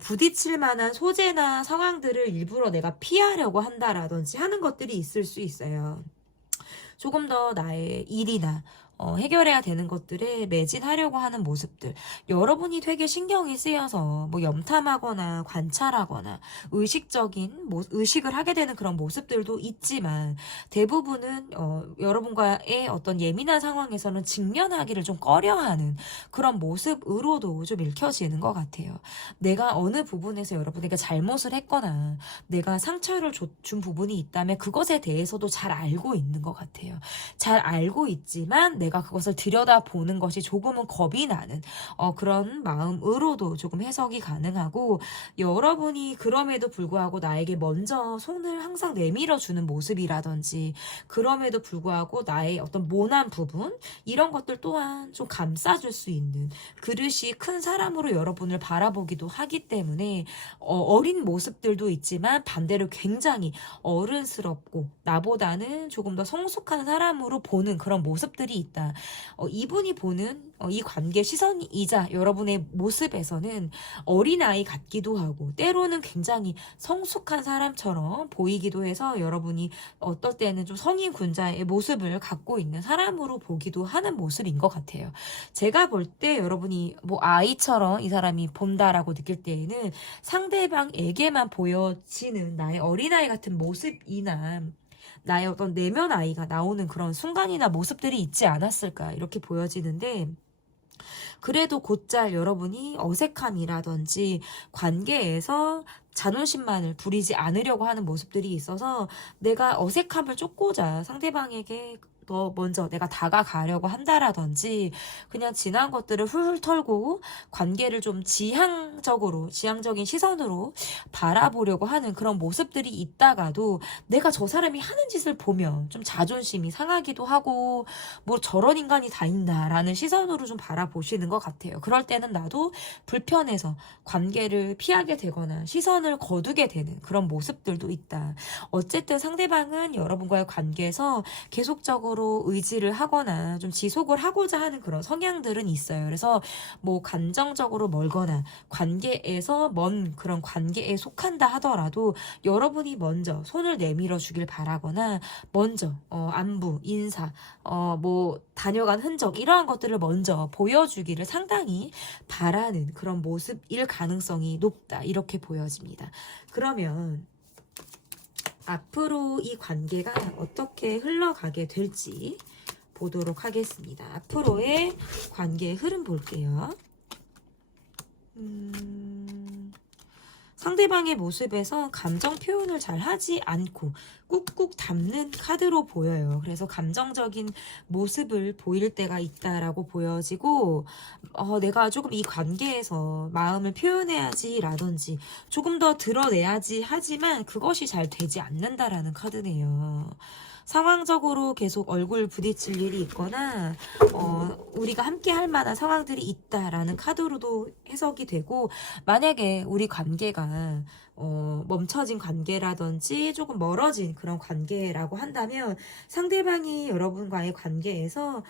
부딪힐 만한 소재나 상황들을 일부러 내가 피하려고 한다라든지 하는 것들이 있을 수 있어요. 조금 더 나의 일이나 해결해야 되는 것들에 매진하려고 하는 모습들. 여러분이 되게 신경이 쓰여서 뭐 염탐하거나 관찰하거나 의식을 하게 되는 그런 모습들도 있지만 대부분은 여러분과의 어떤 예민한 상황에서는 직면하기를 좀 꺼려하는 그런 모습으로도 좀 읽혀지는 것 같아요. 내가 어느 부분에서 여러분에게 잘못을 했거나 내가 상처를 준 부분이 있다면 그것에 대해서도 잘 알고 있는 것 같아요. 잘 알고 있지만 내가 그것을 들여다보는 것이 조금은 겁이 나는 그런 마음으로도 조금 해석이 가능하고 여러분이 그럼에도 불구하고 나에게 먼저 손을 항상 내밀어주는 모습이라든지 그럼에도 불구하고 나의 어떤 모난 부분 이런 것들 또한 좀 감싸줄 수 있는 그릇이 큰 사람으로 여러분을 바라보기도 하기 때문에 어린 모습들도 있지만 반대로 굉장히 어른스럽고 나보다는 조금 더 성숙한 사람으로 보는 그런 모습들이 있다. 이분이 보는 이 관계 시선이자 여러분의 모습에서는 어린아이 같기도 하고 때로는 굉장히 성숙한 사람처럼 보이기도 해서 여러분이 어떨 때는 좀 성인 군자의 모습을 갖고 있는 사람으로 보기도 하는 모습인 것 같아요. 제가 볼 때 여러분이 뭐 아이처럼 이 사람이 본다라고 느낄 때에는 상대방에게만 보여지는 나의 어린아이 같은 모습이나 나의 어떤 내면 아이가 나오는 그런 순간이나 모습들이 있지 않았을까 이렇게 보여지는데 그래도 곧잘 여러분이 어색함이라든지 관계에서 자존심만을 부리지 않으려고 하는 모습들이 있어서 내가 어색함을 쫓고자 상대방에게 더 먼저 내가 다가가려고 한다라든지 그냥 지난 것들을 훌훌 털고 관계를 좀 지향적인 시선으로 바라보려고 하는 그런 모습들이 있다가도 내가 저 사람이 하는 짓을 보면 좀 자존심이 상하기도 하고 뭐 저런 인간이 다 있나라는 시선으로 좀 바라보시는 것 같아요. 그럴 때는 나도 불편해서 관계를 피하게 되거나 시선을 거두게 되는 그런 모습들도 있다. 어쨌든 상대방은 여러분과의 관계에서 계속적으로 의지를 하거나 좀 지속을 하고자 하는 그런 성향들은 있어요. 그래서 뭐 감정적으로 멀거나 관계에서 먼 그런 관계에 속한다 하더라도 여러분이 먼저 손을 내밀어 주길 바라거나 먼저 안부, 인사, 뭐 다녀간 흔적 이러한 것들을 먼저 보여주기를 상당히 바라는 그런 모습일 가능성이 높다. 이렇게 보여집니다. 그러면 앞으로 이 관계가 어떻게 흘러가게 될지 보도록 하겠습니다. 앞으로의 관계의 흐름 볼게요. 상대방의 모습에서 감정 표현을 잘 하지 않고 꾹꾹 담는 카드로 보여요. 그래서 감정적인 모습을 보일 때가 있다라고 보여지고 내가 조금 이 관계에서 마음을 표현해야지 라든지 조금 더 드러내야지 하지만 그것이 잘 되지 않는다라는 카드네요. 상황적으로 계속 얼굴 부딪힐 일이 있거나 우리가 함께 할 만한 상황들이 있다라는 카드로도 해석이 되고 만약에 우리 관계가 멈춰진 관계라든지 조금 멀어진 그런 관계라고 한다면 상대방이 여러분과의 관계에서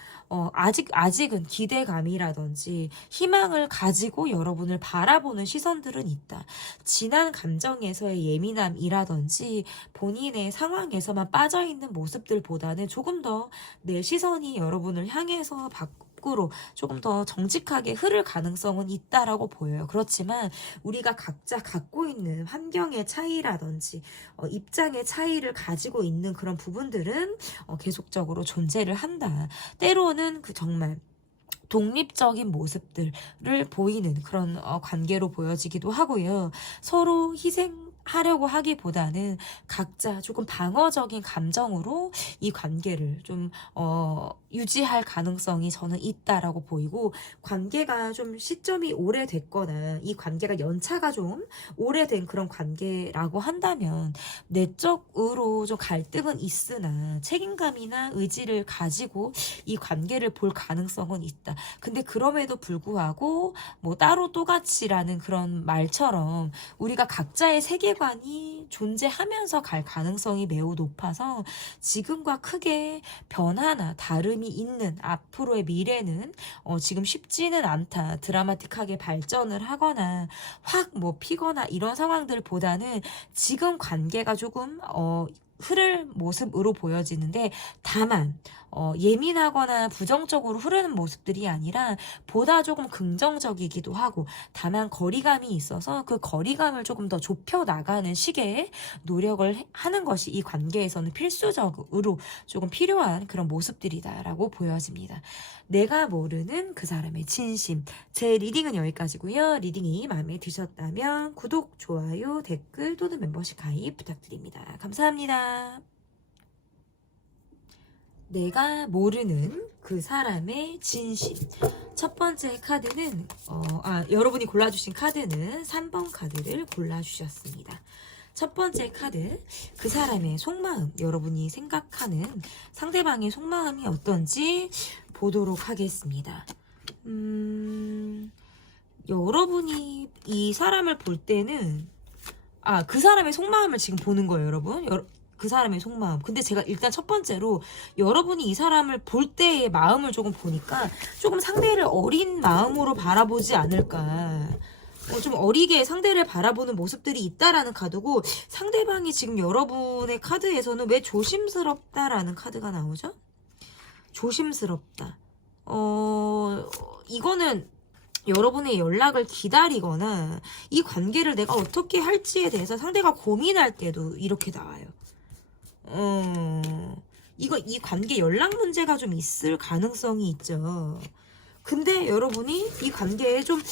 아직은 기대감이라든지 희망을 가지고 여러분을 바라보는 시선들은 있다. 지난 감정에서의 예민함이라든지 본인의 상황에서만 빠져있는 모습들보다는 조금 더 내 시선이 여러분을 향해서 밖으로 조금 더 정직하게 흐를 가능성은 있다라고 보여요. 그렇지만 우리가 각자 갖고 있는 환경의 차이라든지 입장의 차이를 가지고 있는 그런 부분들은 계속적으로 존재를 한다. 때로는 정말 독립적인 모습들을 보이는 그런 관계로 보여지기도 하고요. 서로 희생하려고 하기보다는 각자 조금 방어적인 감정으로 이 관계를 좀 유지할 가능성이 저는 있다라고 보이고, 관계가 좀 시점이 오래됐거나 이 관계가 연차가 좀 오래된 그런 관계라고 한다면 내적으로 좀 갈등은 있으나 책임감이나 의지를 가지고 이 관계를 볼 가능성은 있다. 근데 그럼에도 불구하고 뭐 따로 또같이라는 그런 말처럼 우리가 각자의 세계관이 존재하면서 갈 가능성이 매우 높아서 지금과 크게 변화나 다름이 있는 앞으로의 미래는 지금 쉽지는 않다. 드라마틱하게 발전을 하거나 확 뭐 피거나 이런 상황들보다는 지금 관계가 조금 흐를 모습으로 보여지는데, 다만 예민하거나 부정적으로 흐르는 모습들이 아니라 보다 조금 긍정적이기도 하고, 다만 거리감이 있어서 그 거리감을 조금 더 좁혀 나가는 식의 노력을 하는 것이 이 관계에서는 필수적으로 조금 필요한 그런 모습들이다라고 보여집니다. 내가 모르는 그 사람의 진심. 제 리딩은 여기까지고요. 리딩이 마음에 드셨다면 구독, 좋아요, 댓글 또는 멤버십 가입 부탁드립니다. 감사합니다. 내가 모르는 그 사람의 진심. 첫 번째 카드는 여러분이 골라주신 카드는 3번 카드를 골라주셨습니다. 첫 번째 카드, 그 사람의 속마음, 여러분이 생각하는 상대방의 속마음이 어떤지 보도록 하겠습니다. 여러분이 이 사람을 볼 때는 그 사람의 속마음을 지금 보는 거예요, 여러분. 그 사람의 속마음. 근데 제가 일단 첫 번째로 여러분이 이 사람을 볼 때의 마음을 조금 보니까 조금 상대를 어린 마음으로 바라보지 않을까. 좀 어리게 상대를 바라보는 모습들이 있다라는 카드고, 상대방이 지금 여러분의 카드에서는 왜 조심스럽다라는 카드가 나오죠? 조심스럽다. 이거는 여러분의 연락을 기다리거나 이 관계를 내가 어떻게 할지에 대해서 상대가 고민할 때도 이렇게 나와요. 이 관계 연락 문제가 좀 있을 가능성이 있죠. 근데 여러분이 이 관계에 좀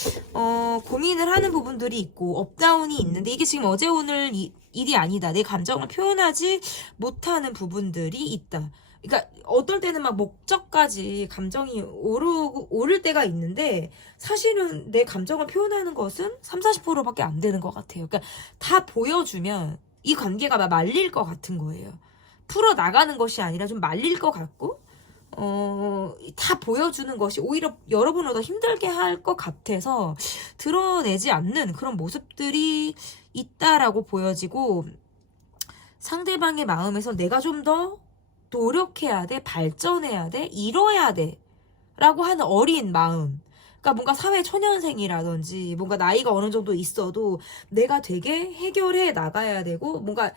고민을 하는 부분들이 있고 업다운이 있는데, 이게 지금 어제 오늘 일이 아니다. 내 감정을 표현하지 못하는 부분들이 있다. 그러니까 어떨 때는 막 목적까지 감정이 오를 때가 있는데, 사실은 내 감정을 표현하는 것은 30-40%밖에 안 되는 것 같아요. 그러니까 다 보여주면 이 관계가 막 말릴 것 같은 거예요. 풀어나가는 것이 아니라 좀 말릴 것 같고, 다 보여주는 것이 오히려 여러분을 더 힘들게 할 것 같아서 드러내지 않는 그런 모습들이 있다라고 보여지고, 상대방의 마음에서 내가 좀 더 노력해야 돼, 발전해야 돼, 이뤄야 돼 라고 하는 어린 마음. 그러니까 뭔가 사회 초년생이라든지 뭔가 나이가 어느 정도 있어도 내가 되게 해결해 나가야 되고 뭔가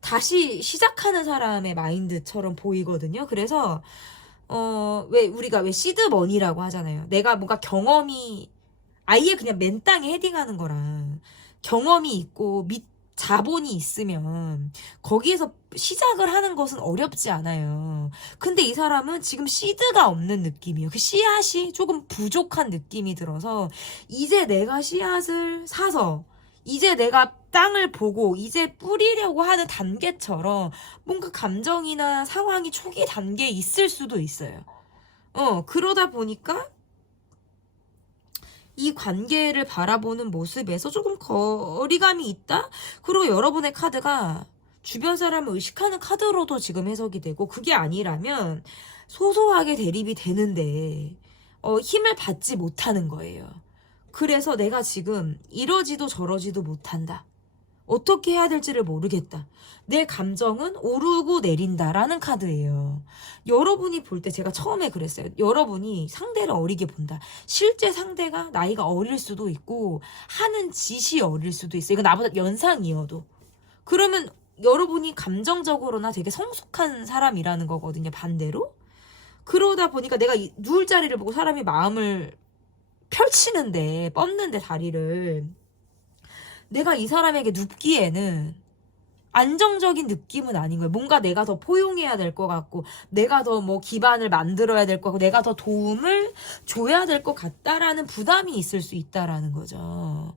다시 시작하는 사람의 마인드처럼 보이거든요. 그래서 우리가 왜 시드머니라고 하잖아요. 내가 뭔가 경험이 아예 그냥 맨 땅에 헤딩하는 거랑 경험이 있고 자본이 있으면 거기에서 시작을 하는 것은 어렵지 않아요. 근데 이 사람은 지금 씨드가 없는 느낌이에요. 그 씨앗이 조금 부족한 느낌이 들어서 이제 내가 씨앗을 사서 이제 내가 땅을 보고 이제 뿌리려고 하는 단계처럼 뭔가 감정이나 상황이 초기 단계에 있을 수도 있어요. 그러다 보니까 이 관계를 바라보는 모습에서 조금 거리감이 있다? 그리고 여러분의 카드가 주변 사람을 의식하는 카드로도 지금 해석이 되고, 그게 아니라면 소소하게 대립이 되는데 힘을 받지 못하는 거예요. 그래서 내가 지금 이러지도 저러지도 못한다. 어떻게 해야 될지를 모르겠다. 내 감정은 오르고 내린다라는 카드예요. 여러분이 볼 때 제가 처음에 그랬어요. 여러분이 상대를 어리게 본다. 실제 상대가 나이가 어릴 수도 있고 하는 짓이 어릴 수도 있어요. 이거 나보다 연상이어도. 그러면 여러분이 감정적으로나 되게 성숙한 사람이라는 거거든요. 반대로. 그러다 보니까 내가 누울 자리를 보고 사람이 마음을 펼치는데, 뻗는데 다리를, 내가 이 사람에게 눕기에는 안정적인 느낌은 아닌 거예요. 뭔가 내가 더 포용해야 될 것 같고, 내가 더 뭐 기반을 만들어야 될 것 같고, 내가 더 도움을 줘야 될 것 같다라는 부담이 있을 수 있다라는 거죠.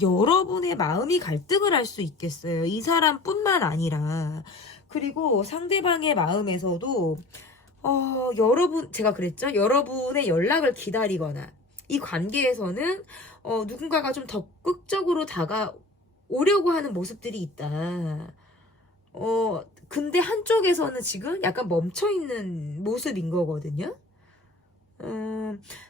여러분의 마음이 갈등을 할 수 있겠어요. 이 사람뿐만 아니라. 그리고 상대방의 마음에서도 여러분, 제가 그랬죠? 여러분의 연락을 기다리거나, 이 관계에서는, 누군가가 좀 적극적으로 다가오려고 하는 모습들이 있다. 근데 한쪽에서는 지금 약간 멈춰있는 모습인 거거든요?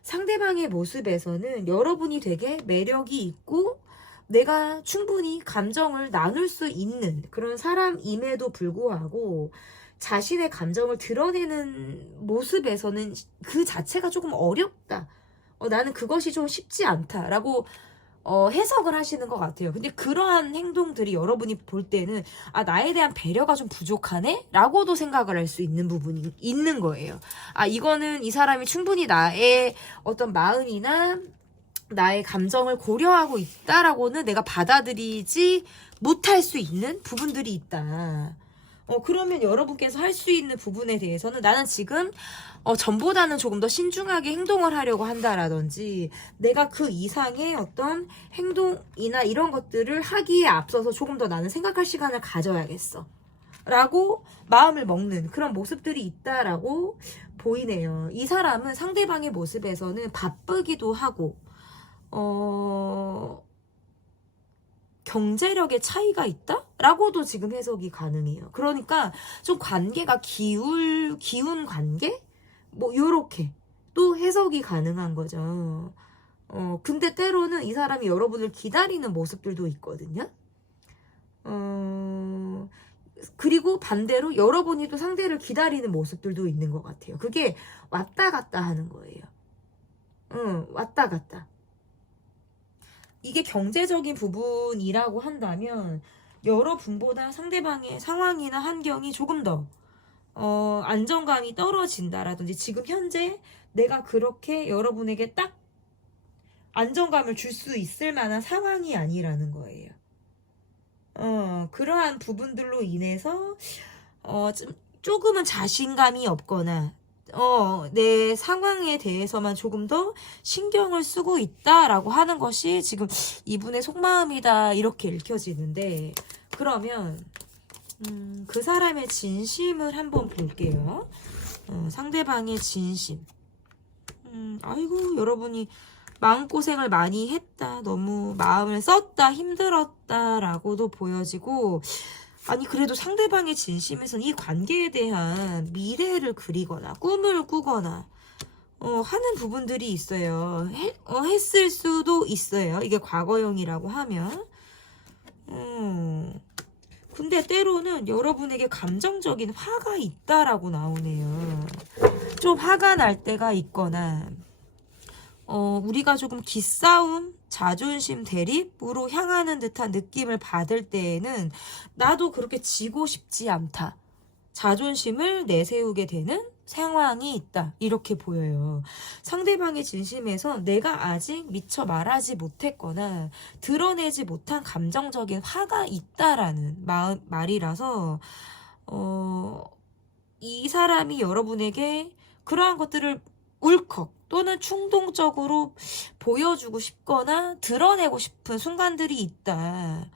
상대방의 모습에서는 여러분이 되게 매력이 있고, 내가 충분히 감정을 나눌 수 있는 그런 사람임에도 불구하고, 자신의 감정을 드러내는 모습에서는 그 자체가 조금 어렵다. 나는 그것이 좀 쉽지 않다라고 해석을 하시는 것 같아요. 근데 그러한 행동들이 여러분이 볼 때는 나에 대한 배려가 좀 부족하네? 라고도 생각을 할 수 있는 부분이 있는 거예요. 이거는 이 사람이 충분히 나의 어떤 마음이나 나의 감정을 고려하고 있다라고는 내가 받아들이지 못할 수 있는 부분들이 있다. 그러면 여러분께서 할 수 있는 부분에 대해서는 나는 지금 전보다는 조금 더 신중하게 행동을 하려고 한다라든지, 내가 그 이상의 어떤 행동이나 이런 것들을 하기에 앞서서 조금 더 나는 생각할 시간을 가져야겠어 라고 마음을 먹는 그런 모습들이 있다라고 보이네요. 이 사람은 상대방의 모습에서는 바쁘기도 하고 경제력의 차이가 있다? 라고도 지금 해석이 가능해요. 그러니까 좀 관계가 기운 관계? 뭐 요렇게 또 해석이 가능한 거죠. 근데 때로는 이 사람이 여러분을 기다리는 모습들도 있거든요. 그리고 반대로 여러분이 또 상대를 기다리는 모습들도 있는 것 같아요. 그게 왔다 갔다 하는 거예요. 왔다 갔다. 이게 경제적인 부분이라고 한다면 여러분보다 상대방의 상황이나 환경이 조금 더 안정감이 떨어진다라든지, 지금 현재 내가 그렇게 여러분에게 딱 안정감을 줄 수 있을 만한 상황이 아니라는 거예요. 그러한 부분들로 인해서 조금은 자신감이 없거나 내 상황에 대해서만 조금 더 신경을 쓰고 있다라고 하는 것이 지금 이분의 속마음이다, 이렇게 읽혀지는데, 그러면 그 사람의 진심을 한번 볼게요. 상대방의 진심. 아이고, 여러분이 마음고생을 많이 했다, 너무 마음을 썼다, 힘들었다 라고도 보여지고, 그래도 상대방의 진심에서는 이 관계에 대한 미래를 그리거나 꿈을 꾸거나 하는 부분들이 있어요. 했을 수도 있어요. 이게 과거형이라고 하면. 근데 때로는 여러분에게 감정적인 화가 있다라고 나오네요. 좀 화가 날 때가 있거나, 우리가 조금 기싸움, 자존심 대립으로 향하는 듯한 느낌을 받을 때에는 나도 그렇게 지고 싶지 않다, 자존심을 내세우게 되는 상황이 있다, 이렇게 보여요. 상대방의 진심에서 내가 아직 미처 말하지 못했거나 드러내지 못한 감정적인 화가 있다라는 말이라서 이 사람이 여러분에게 그러한 것들을 울컥 또는 충동적으로 보여주고 싶거나 드러내고 싶은 순간들이 있다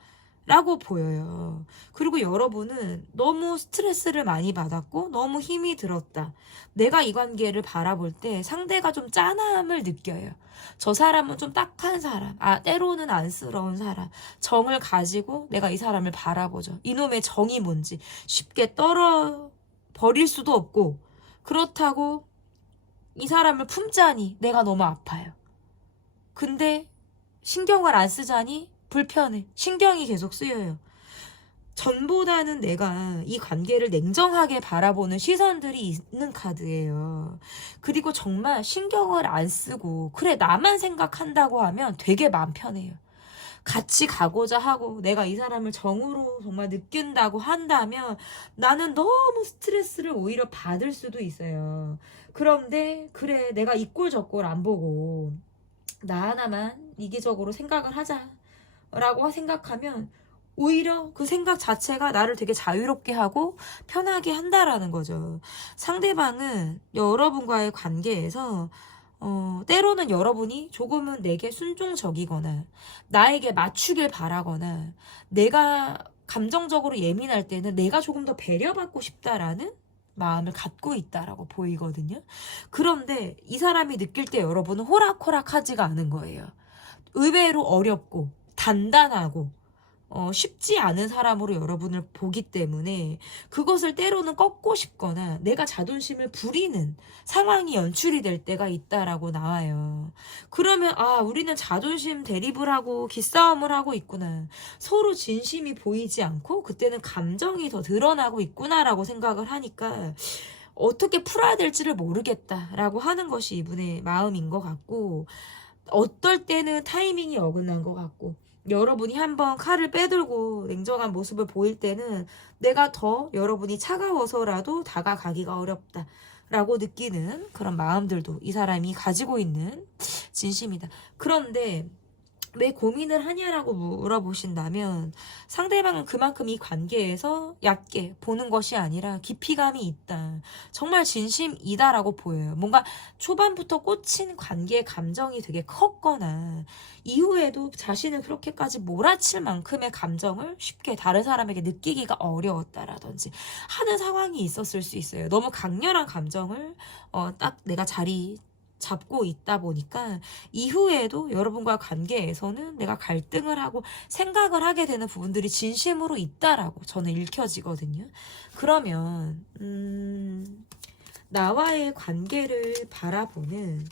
라고 보여요. 그리고 여러분은 너무 스트레스를 많이 받았고 너무 힘이 들었다, 내가 이 관계를 바라볼 때 상대가 좀 짠함을 느껴요. 저 사람은 좀 딱한 사람, 때로는 안쓰러운 사람, 정을 가지고 내가 이 사람을 바라보죠. 이놈의 정이 뭔지 쉽게 버릴 수도 없고, 그렇다고 이 사람을 품자니 내가 너무 아파요. 근데 신경을 안 쓰자니 불편해. 신경이 계속 쓰여요. 전보다는 내가 이 관계를 냉정하게 바라보는 시선들이 있는 카드예요. 그리고 정말 신경을 안 쓰고 그래 나만 생각한다고 하면 되게 마음 편해요. 같이 가고자 하고 내가 이 사람을 정으로 정말 느낀다고 한다면 나는 너무 스트레스를 오히려 받을 수도 있어요. 그런데 그래 내가 이 꼴 저 꼴 안 보고 나 하나만 이기적으로 생각을 하자 라고 생각하면 오히려 그 생각 자체가 나를 되게 자유롭게 하고 편하게 한다라는 거죠. 상대방은 여러분과의 관계에서 때로는 여러분이 조금은 내게 순종적이거나 나에게 맞추길 바라거나 내가 감정적으로 예민할 때는 내가 조금 더 배려받고 싶다라는 마음을 갖고 있다라고 보이거든요. 그런데 이 사람이 느낄 때 여러분은 호락호락하지가 않은 거예요. 의외로 어렵고 단단하고 쉽지 않은 사람으로 여러분을 보기 때문에 그것을 때로는 꺾고 싶거나 내가 자존심을 부리는 상황이 연출이 될 때가 있다라고 나와요. 그러면 우리는 자존심 대립을 하고 기싸움을 하고 있구나. 서로 진심이 보이지 않고 그때는 감정이 더 드러나고 있구나라고 생각을 하니까 어떻게 풀어야 될지를 모르겠다라고 하는 것이 이분의 마음인 것 같고, 어떨 때는 타이밍이 어긋난 것 같고, 여러분이 한번 칼을 빼들고 냉정한 모습을 보일 때는 내가 더 여러분이 차가워서라도 다가가기가 어렵다 라고 느끼는 그런 마음들도 이 사람이 가지고 있는 진심이다. 그런데 왜 고민을 하냐라고 물어보신다면 상대방은 그만큼 이 관계에서 얕게 보는 것이 아니라 깊이감이 있다. 정말 진심이다라고 보여요. 뭔가 초반부터 꽂힌 관계의 감정이 되게 컸거나 이후에도 자신을 그렇게까지 몰아칠 만큼의 감정을 쉽게 다른 사람에게 느끼기가 어려웠다라든지 하는 상황이 있었을 수 있어요. 너무 강렬한 감정을 딱 내가 자리 잡고 있다 보니까 이후에도 여러분과 관계에서는 내가 갈등을 하고 생각을 하게 되는 부분들이 진심으로 있다라고 저는 읽혀지거든요. 그러면 나와의 관계를 바라보는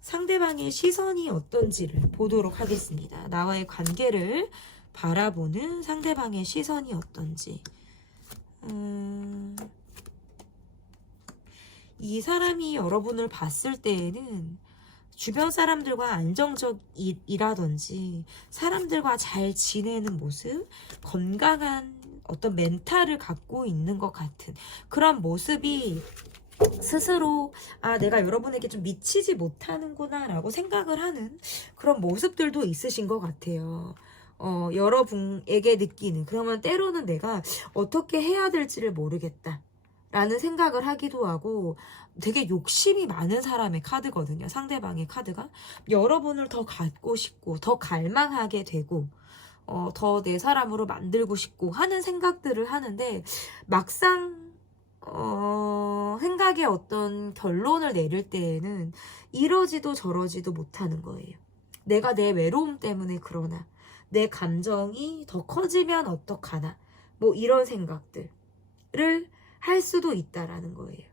상대방의 시선이 어떤지를 보도록 하겠습니다. 나와의 관계를 바라보는 상대방의 시선이 어떤지. 이 사람이 여러분을 봤을 때에는 주변 사람들과 안정적이라든지 사람들과 잘 지내는 모습, 건강한 어떤 멘탈을 갖고 있는 것 같은 그런 모습이 스스로 내가 여러분에게 좀 미치지 못하는구나 라고 생각을 하는 그런 모습들도 있으신 것 같아요. 여러분에게 느끼는, 그러면 때로는 내가 어떻게 해야 될지를 모르겠다 라는 생각을 하기도 하고, 되게 욕심이 많은 사람의 카드거든요. 상대방의 카드가 여러분을 더 갖고 싶고 더 갈망하게 되고 더 내 사람으로 만들고 싶고 하는 생각들을 하는데 막상 생각의 어떤 결론을 내릴 때에는 이러지도 저러지도 못하는 거예요. 내가 내 외로움 때문에 그러나, 내 감정이 더 커지면 어떡하나, 뭐 이런 생각들을 할 수도 있다라는 거예요.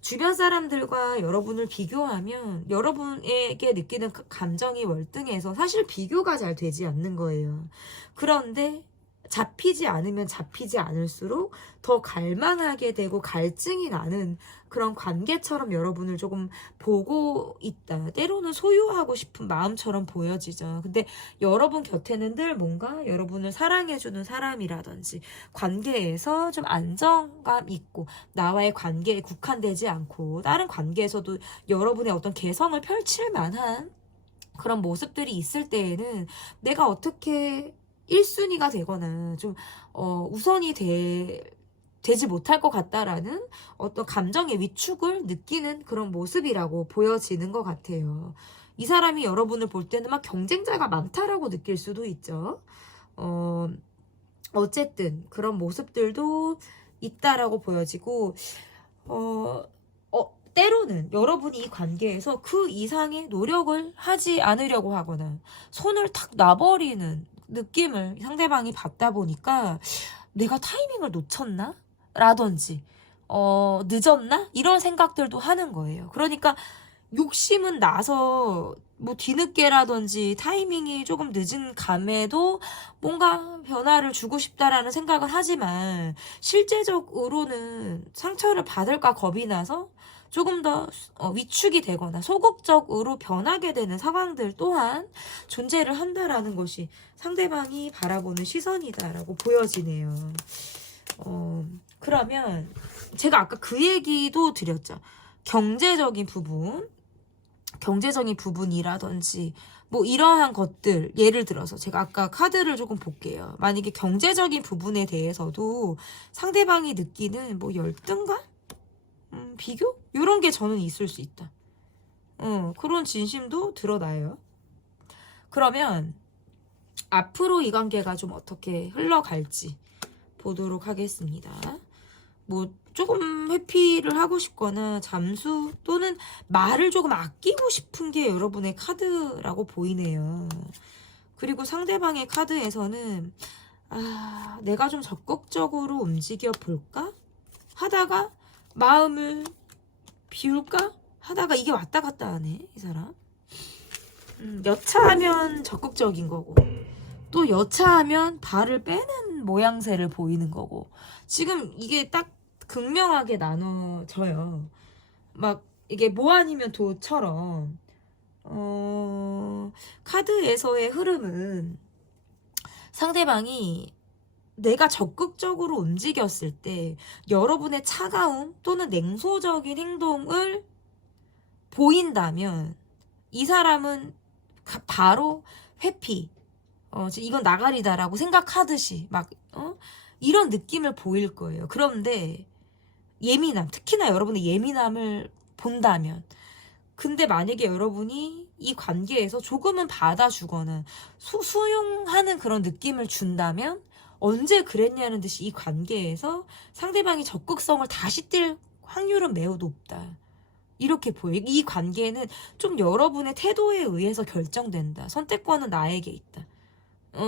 주변 사람들과 여러분을 비교하면 여러분에게 느끼는 감정이 월등해서 사실 비교가 잘 되지 않는 거예요. 그런데 잡히지 않으면 잡히지 않을수록 더 갈망하게 되고 갈증이 나는 그런 관계처럼 여러분을 조금 보고 있다. 때로는 소유하고 싶은 마음처럼 보여지죠. 근데 여러분 곁에는 늘 뭔가 여러분을 사랑해주는 사람이라든지 관계에서 좀 안정감 있고 나와의 관계에 국한되지 않고 다른 관계에서도 여러분의 어떤 개성을 펼칠 만한 그런 모습들이 있을 때에는 내가 어떻게 1순위가 되거나 좀 우선이 되지 못할 것 같다라는 어떤 감정의 위축을 느끼는 그런 모습이라고 보여지는 것 같아요. 이 사람이 여러분을 볼 때는 막 경쟁자가 많다라고 느낄 수도 있죠. 어쨌든 그런 모습들도 있다라고 보여지고 때로는 여러분이 이 관계에서 그 이상의 노력을 하지 않으려고 하거나 손을 탁 놔버리는 느낌을 상대방이 받다 보니까 내가 타이밍을 놓쳤나? 라든지 늦었나? 이런 생각들도 하는 거예요. 그러니까 욕심은 나서 뭐 뒤늦게라든지 타이밍이 조금 늦은 감에도 뭔가 변화를 주고 싶다라는 생각을 하지만 실제적으로는 상처를 받을까 겁이 나서 조금 더 위축이 되거나 소극적으로 변하게 되는 상황들 또한 존재를 한다라는 것이 상대방이 바라보는 시선이다라고 보여지네요. 그러면 제가 아까 그 얘기도 드렸죠. 경제적인 부분이라든지 뭐 이러한 것들, 예를 들어서 제가 아까 카드를 조금 볼게요. 만약에 경제적인 부분에 대해서도 상대방이 느끼는 뭐 열등감? 비교? 이런 게 저는 있을 수 있다. 그런 진심도 드러나요. 그러면 앞으로 이 관계가 좀 어떻게 흘러갈지 보도록 하겠습니다. 뭐 조금 회피를 하고 싶거나 잠수 또는 말을 조금 아끼고 싶은 게 여러분의 카드라고 보이네요. 그리고 상대방의 카드에서는 내가 좀 적극적으로 움직여 볼까? 하다가 마음을 비울까? 하다가 이게 왔다 갔다 하네, 이 사람. 여차하면 적극적인 거고 또 여차하면 발을 빼는 모양새를 보이는 거고 지금 이게 딱 극명하게 나눠져요. 막 이게 뭐 아니면 도처럼 카드에서의 흐름은 상대방이 내가 적극적으로 움직였을 때 여러분의 차가움 또는 냉소적인 행동을 보인다면 이 사람은 바로 회피, 이건 나가리다라고 생각하듯이 이런 느낌을 보일 거예요. 그런데 예민함, 특히나 여러분의 예민함을 본다면, 근데 만약에 여러분이 이 관계에서 조금은 받아주거나 수용하는 그런 느낌을 준다면 언제 그랬냐는 듯이 이 관계에서 상대방이 적극성을 다시 띨 확률은 매우 높다. 이렇게 보여요. 이 관계는 좀 여러분의 태도에 의해서 결정된다. 선택권은 나에게 있다.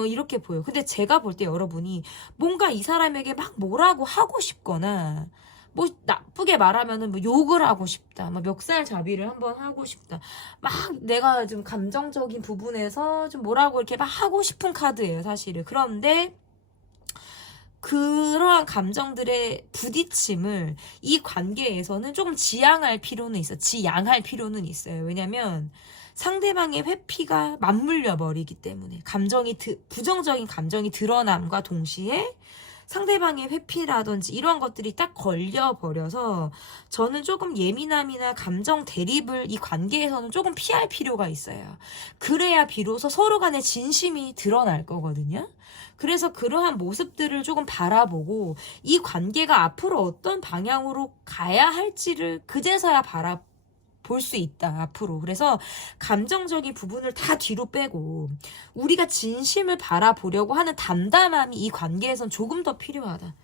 이렇게 보여요. 근데 제가 볼 때 여러분이 뭔가 이 사람에게 막 뭐라고 하고 싶거나 뭐 나쁘게 말하면은 뭐 욕을 하고 싶다. 막 멱살잡이를 한번 하고 싶다. 막 내가 좀 감정적인 부분에서 좀 뭐라고 이렇게 막 하고 싶은 카드예요, 사실은. 그런데 그러한 감정들의 부딪힘을 이 관계에서는 조금 지양할 필요는 있어. 지양할 필요는 있어요. 왜냐면 상대방의 회피가 맞물려 버리기 때문에 부정적인 감정이 드러남과 동시에 상대방의 회피라든지 이런 것들이 딱 걸려버려서 저는 조금 예민함이나 감정 대립을 이 관계에서는 조금 피할 필요가 있어요. 그래야 비로소 서로 간의 진심이 드러날 거거든요. 그래서 그러한 모습들을 조금 바라보고 이 관계가 앞으로 어떤 방향으로 가야 할지를 그제서야 볼 수 있다, 앞으로. 그래서 감정적인 부분을 다 뒤로 빼고 우리가 진심을 바라보려고 하는 담담함이 이 관계에선 조금 더 필요하다.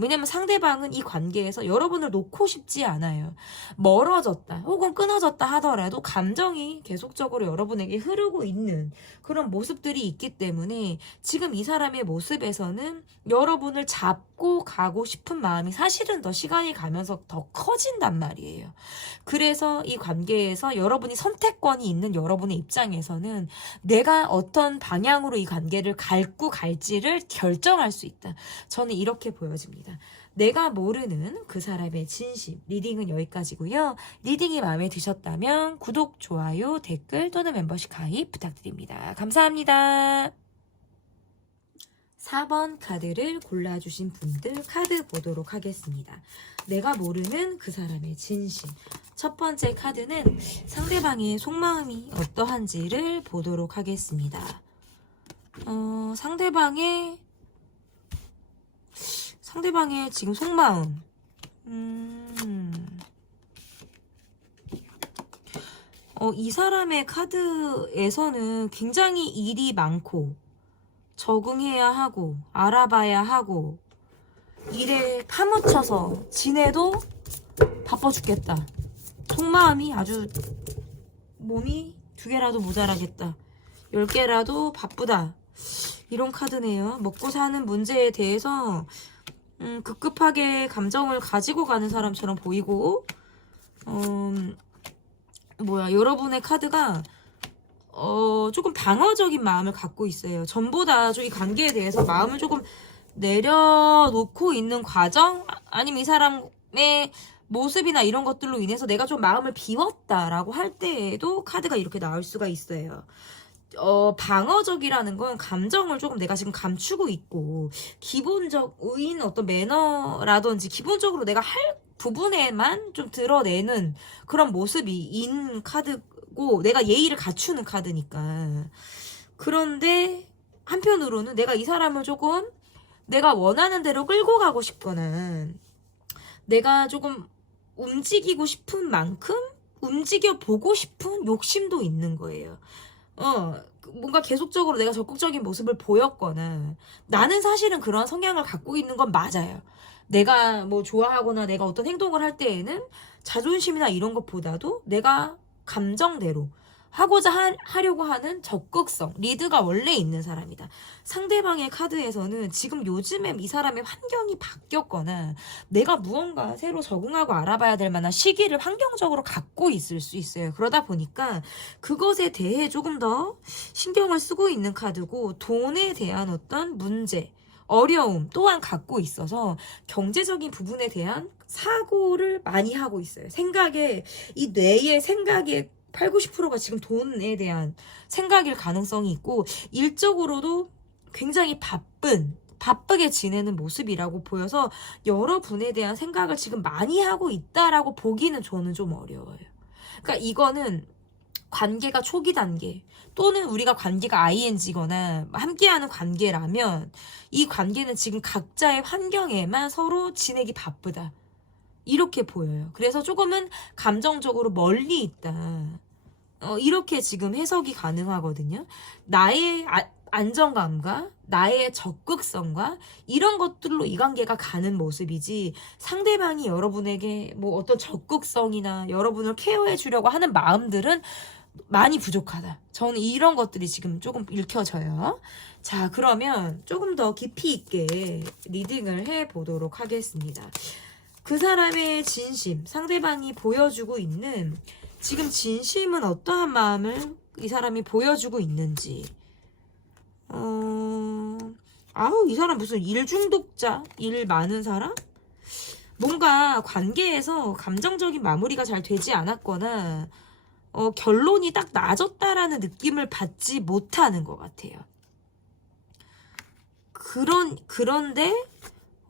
왜냐면 상대방은 이 관계에서 여러분을 놓고 싶지 않아요. 멀어졌다 혹은 끊어졌다 하더라도 감정이 계속적으로 여러분에게 흐르고 있는 그런 모습들이 있기 때문에 지금 이 사람의 모습에서는 여러분을 잡고 가고 싶은 마음이 사실은 더 시간이 가면서 더 커진단 말이에요. 그래서 이 관계에서 여러분이 선택권이 있는 여러분의 입장에서는 내가 어떤 방향으로 이 관계를 갈지를 결정할 수 있다. 저는 이렇게 보여집니다. 내가 모르는 그 사람의 진심. 리딩은 여기까지고요. 리딩이 마음에 드셨다면 구독, 좋아요, 댓글 또는 멤버십 가입 부탁드립니다. 감사합니다. 4번 카드를 골라주신 분들 카드 보도록 하겠습니다. 내가 모르는 그 사람의 진심. 첫 번째 카드는 상대방의 속마음이 어떠한지를 보도록 하겠습니다. 상대방의 지금 속마음. 이 사람의 카드에서는 굉장히 일이 많고 적응해야 하고 알아봐야 하고 일에 파묻혀서 지내도 바빠 죽겠다. 속마음이 아주 몸이 2개라도 모자라겠다. 10개라도 바쁘다. 이런 카드네요. 먹고 사는 문제에 대해서 급급하게 감정을 가지고 가는 사람처럼 보이고 여러분의 카드가 조금 방어적인 마음을 갖고 있어요. 전보다 이 관계에 대해서 마음을 조금 내려놓고 있는 과정? 아니면 이 사람의 모습이나 이런 것들로 인해서 내가 좀 마음을 비웠다라고 할 때에도 카드가 이렇게 나올 수가 있어요. 방어적이라는 건 감정을 조금 내가 지금 감추고 있고 기본적인 어떤 매너라든지 기본적으로 내가 할 부분에만 좀 드러내는 그런 모습인 카드고 내가 예의를 갖추는 카드니까. 그런데 한편으로는 내가 이 사람을 조금 내가 원하는 대로 끌고 가고 싶거나 내가 조금 움직이고 싶은 만큼 움직여 보고 싶은 욕심도 있는 거예요. 뭔가 계속적으로 내가 적극적인 모습을 보였거나 나는 사실은 그런 성향을 갖고 있는 건 맞아요. 내가 뭐 좋아하거나 내가 어떤 행동을 할 때에는 자존심이나 이런 것보다도 내가 감정대로 하려고 하는 적극성, 리드가 원래 있는 사람이다. 상대방의 카드에서는 지금 요즘에 이 사람의 환경이 바뀌었거나 내가 무언가 새로 적응하고 알아봐야 될 만한 시기를 환경적으로 갖고 있을 수 있어요. 그러다 보니까 그것에 대해 조금 더 신경을 쓰고 있는 카드고, 돈에 대한 어떤 문제, 어려움 또한 갖고 있어서 경제적인 부분에 대한 사고를 많이 하고 있어요. 이 뇌의 생각의 8, 90%가 지금 돈에 대한 생각일 가능성이 있고, 일적으로도 굉장히 바쁘게 지내는 모습이라고 보여서 여러분에 대한 생각을 지금 많이 하고 있다라고 보기는 저는 좀 어려워요. 그러니까 이거는 관계가 초기 단계, 또는 우리가 관계가 ing거나 함께하는 관계라면 이 관계는 지금 각자의 환경에만 서로 지내기 바쁘다, 이렇게 보여요. 그래서 조금은 감정적으로 멀리 있다, 이렇게 지금 해석이 가능하거든요. 나의 안정감과 나의 적극성과 이런 것들로 이 관계가 가는 모습이지, 상대방이 여러분에게 뭐 어떤 적극성이나 여러분을 케어해 주려고 하는 마음들은 많이 부족하다. 저는 이런 것들이 지금 조금 읽혀져요. 자, 그러면 조금 더 깊이 있게 리딩을 해보도록 하겠습니다. 그 사람의 진심, 상대방이 보여주고 있는 지금 진심은 어떠한 마음을 이 사람이 보여주고 있는지. 이 사람 무슨 일 중독자? 일 많은 사람? 뭔가 관계에서 감정적인 마무리가 잘 되지 않았거나 결론이 딱 나졌다라는 느낌을 받지 못하는 것 같아요. 그런데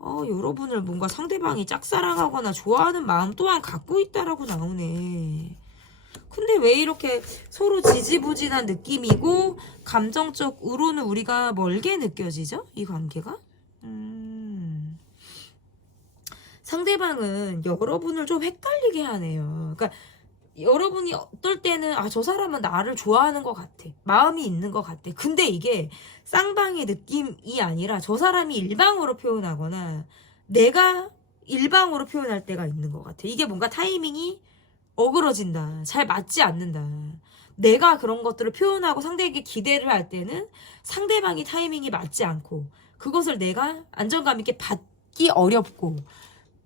여러분을 뭔가 상대방이 짝사랑하거나 좋아하는 마음 또한 갖고 있다라고 나오네. 근데 왜 이렇게 서로 지지부진한 느낌이고 감정적으로는 우리가 멀게 느껴지죠? 이 관계가? 상대방은 여러분을 좀 헷갈리게 하네요. 그러니까 여러분이 어떨 때는 저 사람은 나를 좋아하는 것 같아, 마음이 있는 것 같아. 근데 이게 쌍방의 느낌이 아니라 저 사람이 일방으로 표현하거나 내가 일방으로 표현할 때가 있는 것 같아. 이게 뭔가 타이밍이 어그러진다, 잘 맞지 않는다. 내가 그런 것들을 표현하고 상대에게 기대를 할 때는 상대방이 타이밍이 맞지 않고 그것을 내가 안정감 있게 받기 어렵고,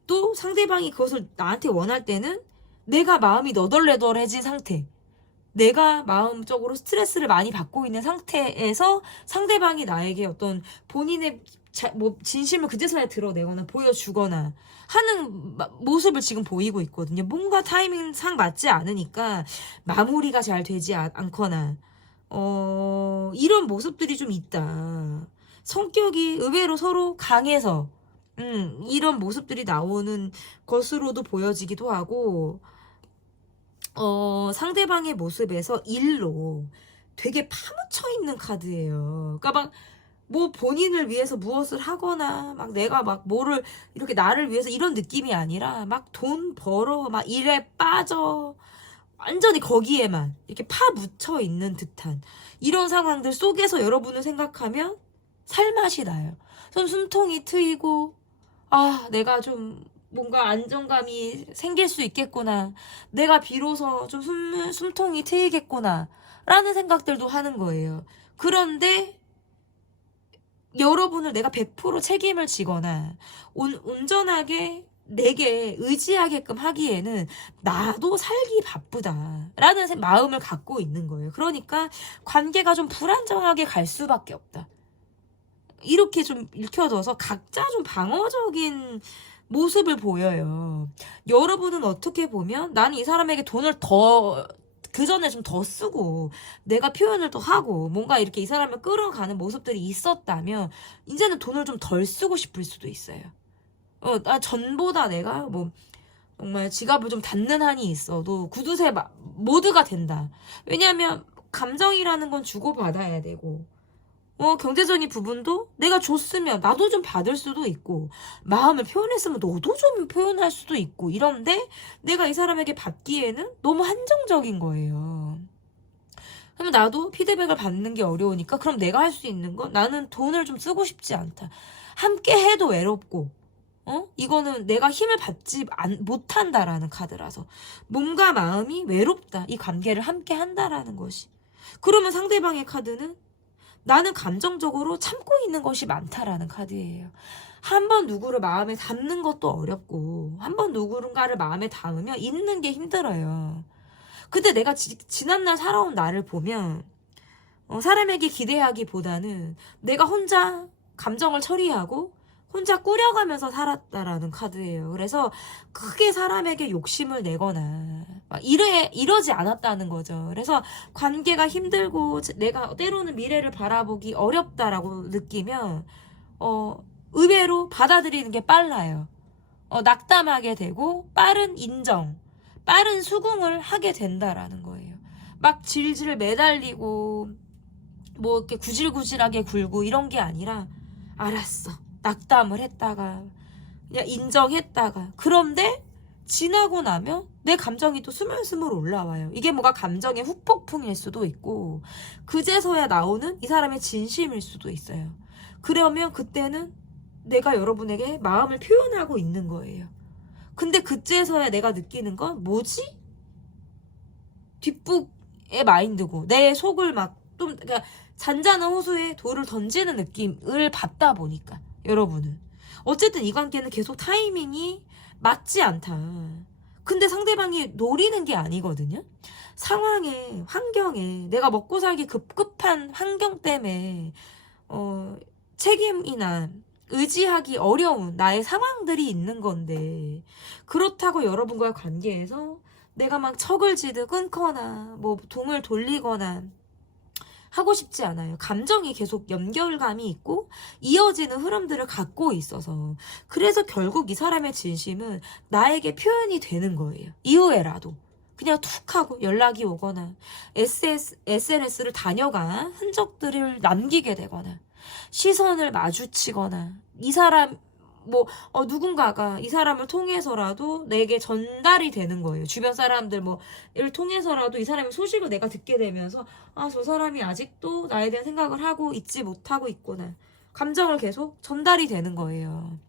또 상대방이 그것을 나한테 원할 때는 내가 마음이 너덜너덜해진 상태, 내가 마음적으로 스트레스를 많이 받고 있는 상태에서 상대방이 나에게 어떤 본인의 진심을 그제서야 드러내거나 보여주거나 하는 모습을 지금 보이고 있거든요. 뭔가 타이밍상 맞지 않으니까 마무리가 잘 되지 않거나 이런 모습들이 좀 있다. 성격이 의외로 서로 강해서 이런 모습들이 나오는 것으로도 보여지기도 하고, 상대방의 모습에서 일로 되게 파묻혀 있는 카드예요. 그러니까 막 뭐 본인을 위해서 무엇을 하거나 막 내가 막 뭐를 이렇게 나를 위해서 이런 느낌이 아니라 막 돈 벌어 막 일에 빠져 완전히 거기에만 이렇게 파묻혀 있는 듯한 이런 상황들 속에서 여러분을 생각하면 살맛이 나요. 좀 숨통이 트이고, 내가 좀 뭔가 안정감이 생길 수 있겠구나, 내가 비로소 좀 숨통이 트이겠구나 라는 생각들도 하는 거예요. 그런데 여러분을 내가 100% 책임을 지거나 온전하게 내게 의지하게끔 하기에는 나도 살기 바쁘다라는 마음을 갖고 있는 거예요. 그러니까 관계가 좀 불안정하게 갈 수밖에 없다, 이렇게 좀 읽혀져서 각자 좀 방어적인 모습을 보여요. 여러분은 어떻게 보면 나는 이 사람에게 돈을 그 전에 좀 더 쓰고 내가 표현을 더 하고 뭔가 이렇게 이 사람을 끌어가는 모습들이 있었다면 이제는 돈을 좀 덜 쓰고 싶을 수도 있어요. 전보다 내가 뭐 정말 지갑을 좀 닫는 한이 있어도 구두쇠 모드가 된다. 왜냐하면 감정이라는 건 주고받아야 되고, 경제적인 부분도 내가 줬으면 나도 좀 받을 수도 있고, 마음을 표현했으면 너도 좀 표현할 수도 있고, 이런데 내가 이 사람에게 받기에는 너무 한정적인 거예요. 그러면 나도 피드백을 받는 게 어려우니까 그럼 내가 할 수 있는 건 나는 돈을 좀 쓰고 싶지 않다. 함께 해도 외롭고 이거는 내가 힘을 받지 못한다라는 카드라서 몸과 마음이 외롭다. 이 관계를 함께 한다라는 것이. 그러면 상대방의 카드는 나는 감정적으로 참고 있는 것이 많다라는 카드예요. 한 번 누구를 마음에 담는 것도 어렵고 한 번 누군가를 마음에 담으면 잊는 게 힘들어요. 근데 내가 지난날 살아온 나를 보면 사람에게 기대하기보다는 내가 혼자 감정을 처리하고 혼자 꾸려가면서 살았다라는 카드예요. 그래서 크게 사람에게 욕심을 내거나 막 이러지 않았다는 거죠. 그래서 관계가 힘들고 내가 때로는 미래를 바라보기 어렵다라고 느끼면 의외로 받아들이는 게 빨라요. 낙담하게 되고 빠른 인정, 빠른 수긍을 하게 된다라는 거예요. 막 질질 매달리고 뭐 이렇게 구질구질하게 굴고 이런 게 아니라 알았어. 낙담을 했다가 그냥 인정했다가 그런데 지나고 나면 내 감정이 또 스물스물 올라와요. 이게 뭐가 감정의 후폭풍일 수도 있고 그제서야 나오는 이 사람의 진심일 수도 있어요. 그러면 그때는 내가 여러분에게 마음을 표현하고 있는 거예요. 근데 그제서야 내가 느끼는 건 뭐지? 뒷북의 마인드고 내 속을 막 좀 그러니까 잔잔한 호수에 돌을 던지는 느낌을 받다 보니까 여러분은 어쨌든 이 관계는 계속 타이밍이 맞지 않다. 근데 상대방이 노리는 게 아니거든요. 상황에 환경에 내가 먹고 살기 급급한 환경 때문에 책임이나 의지하기 어려운 나의 상황들이 있는 건데 그렇다고 여러분과의 관계에서 내가 막 척을 지듯 끊거나 뭐 동을 돌리거나 하고 싶지 않아요. 감정이 계속 연결감이 있고 이어지는 흐름들을 갖고 있어서 그래서 결국 이 사람의 진심은 나에게 표현이 되는 거예요. 이후에라도 그냥 툭 하고 연락이 오거나 SNS를 다녀간 흔적들을 남기게 되거나 시선을 마주치거나 이 사람 누군가가 이 사람을 통해서라도 내게 전달이 되는 거예요. 주변 사람들 를 통해서라도 이 사람의 소식을 내가 듣게 되면서 저 사람이 아직도 나에 대한 생각을 하고 있지 못하고 있구나. 감정을 계속 전달이 되는 거예요.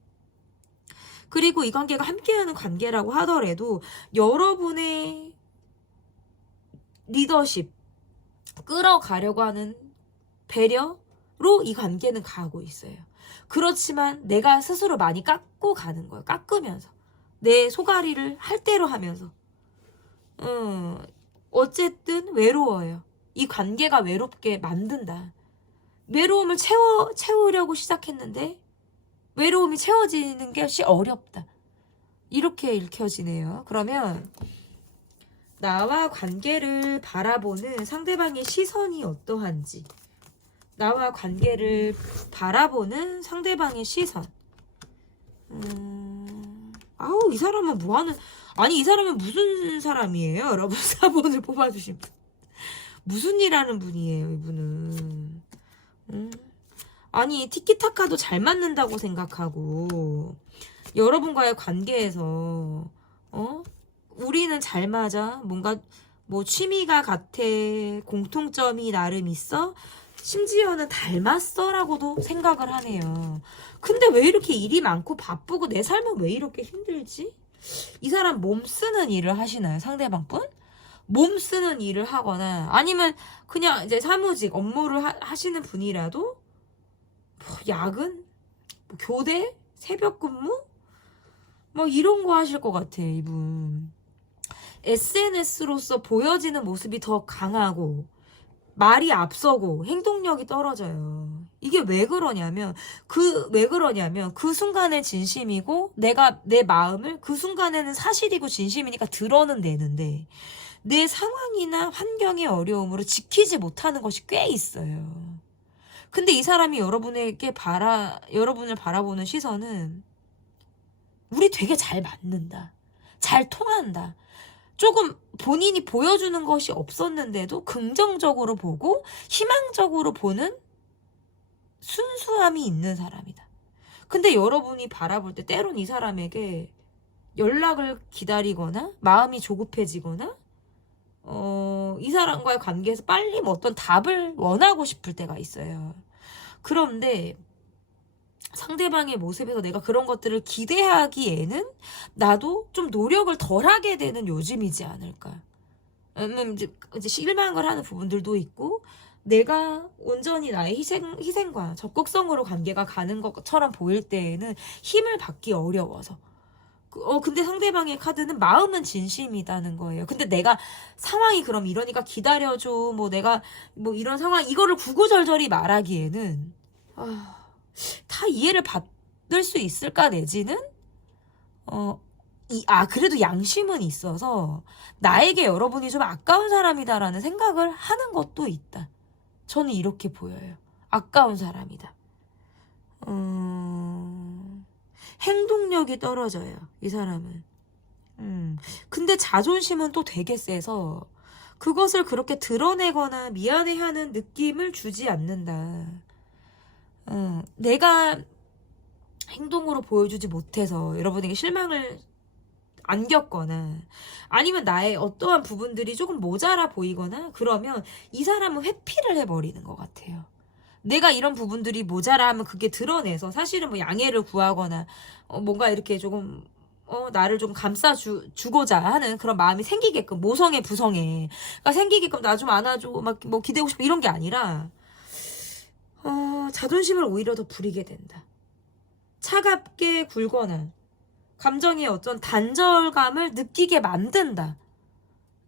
그리고 이 관계가 함께하는 관계라고 하더라도 여러분의 리더십, 끌어가려고 하는 배려로 이 관계는 가고 있어요. 그렇지만 내가 스스로 많이 깎고 가는 거예요. 깎으면서. 내 소가리를 할 대로 하면서. 어쨌든 외로워요. 이 관계가 외롭게 만든다. 외로움을 채우려고 시작했는데 외로움이 채워지는 것이 어렵다. 이렇게 읽혀지네요. 그러면 나와 관계를 바라보는 상대방의 시선이 어떠한지 나와 관계를 바라보는 상대방의 시선. 이 사람은 뭐하는, 이 사람은 무슨 사람이에요? 여러분, 4번을 뽑아주신 분. 무슨 일 하는 분이에요, 이분은. 티키타카도 잘 맞는다고 생각하고, 여러분과의 관계에서, 우리는 잘 맞아. 뭔가, 취미가 같아. 공통점이 나름 있어. 심지어는 닮았어라고도 생각을 하네요. 근데 왜 이렇게 일이 많고 바쁘고 내 삶은 왜 이렇게 힘들지? 이 사람 몸 쓰는 일을 하시나요? 상대방 분? 몸 쓰는 일을 하거나 아니면 그냥 이제 사무직 업무를 하시는 분이라도 야근? 교대? 새벽 근무? 이런 거 하실 것 같아, 이분. SNS로서 보여지는 모습이 더 강하고 말이 앞서고 행동력이 떨어져요. 이게 왜 그러냐면 그 순간의 진심이고 내 마음을 그 순간에는 사실이고 진심이니까 드러는 내는데 내 상황이나 환경의 어려움으로 지키지 못하는 것이 꽤 있어요. 근데 이 사람이 여러분을 바라보는 시선은 우리 되게 잘 맞는다. 잘 통한다. 조금 본인이 보여주는 것이 없었는데도 긍정적으로 보고 희망적으로 보는 순수함이 있는 사람이다. 근데 여러분이 바라볼 때 때론 이 사람에게 연락을 기다리거나 마음이 조급해지거나 이 사람과의 관계에서 빨리 어떤 답을 원하고 싶을 때가 있어요. 그런데 상대방의 모습에서 내가 그런 것들을 기대하기에는 나도 좀 노력을 덜 하게 되는 요즘이지 않을까. 이제 실망을 하는 부분들도 있고, 내가 온전히 나의 희생과 적극성으로 관계가 가는 것처럼 보일 때에는 힘을 받기 어려워서. 근데 상대방의 카드는 마음은 진심이다는 거예요. 근데 내가 상황이 그럼 이러니까 기다려줘. 뭐 내가 뭐 이런 상황, 이거를 구구절절히 말하기에는, 다 이해를 받을 수 있을까, 내지는? 그래도 양심은 있어서 나에게 여러분이 좀 아까운 사람이다라는 생각을 하는 것도 있다. 저는 이렇게 보여요. 아까운 사람이다. 행동력이 떨어져요, 이 사람은. 근데 자존심은 또 되게 세서 그것을 그렇게 드러내거나 미안해하는 느낌을 주지 않는다. 내가 행동으로 보여주지 못해서 여러분에게 실망을 안겼거나 아니면 나의 어떠한 부분들이 조금 모자라 보이거나 그러면 이 사람은 회피를 해버리는 것 같아요. 내가 이런 부분들이 모자라면 그게 드러내서 사실은 뭐 양해를 구하거나 뭔가 이렇게 조금 나를 좀 감싸주고자 하는 그런 마음이 생기게끔, 모성애 부성애가 생기게끔 나 좀 안아줘 막 뭐 기대고 싶어 이런 게 아니라 자존심을 오히려 더 부리게 된다. 차갑게 굴거나 감정의 어떤 단절감을 느끼게 만든다.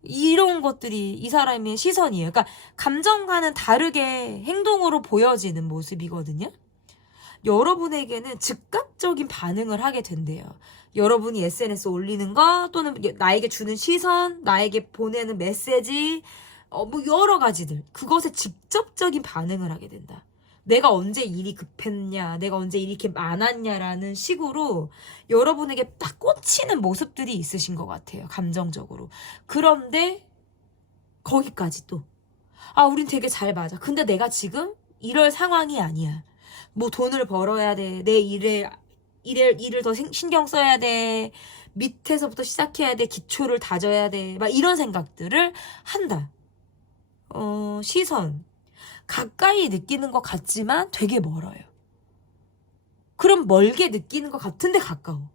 이런 것들이 이 사람의 시선이에요. 그러니까 감정과는 다르게 행동으로 보여지는 모습이거든요. 여러분에게는 즉각적인 반응을 하게 된대요. 여러분이 SNS 올리는 거 또는 나에게 주는 시선, 나에게 보내는 메시지, 뭐 여러 가지들, 그것에 직접적인 반응을 하게 된다. 내가 언제 일이 급했냐, 내가 언제 일이 이렇게 많았냐라는 식으로 여러분에게 딱 꽂히는 모습들이 있으신 것 같아요. 감정적으로. 그런데 거기까지 또 우린 되게 잘 맞아. 근데 내가 지금 이럴 상황이 아니야. 뭐 돈을 벌어야 돼. 내 일을 더 신경 써야 돼. 밑에서부터 시작해야 돼. 기초를 다져야 돼. 막 이런 생각들을 한다. 시선. 가까이 느끼는 것 같지만 되게 멀어요. 그럼 멀게 느끼는 것 같은데 가까워.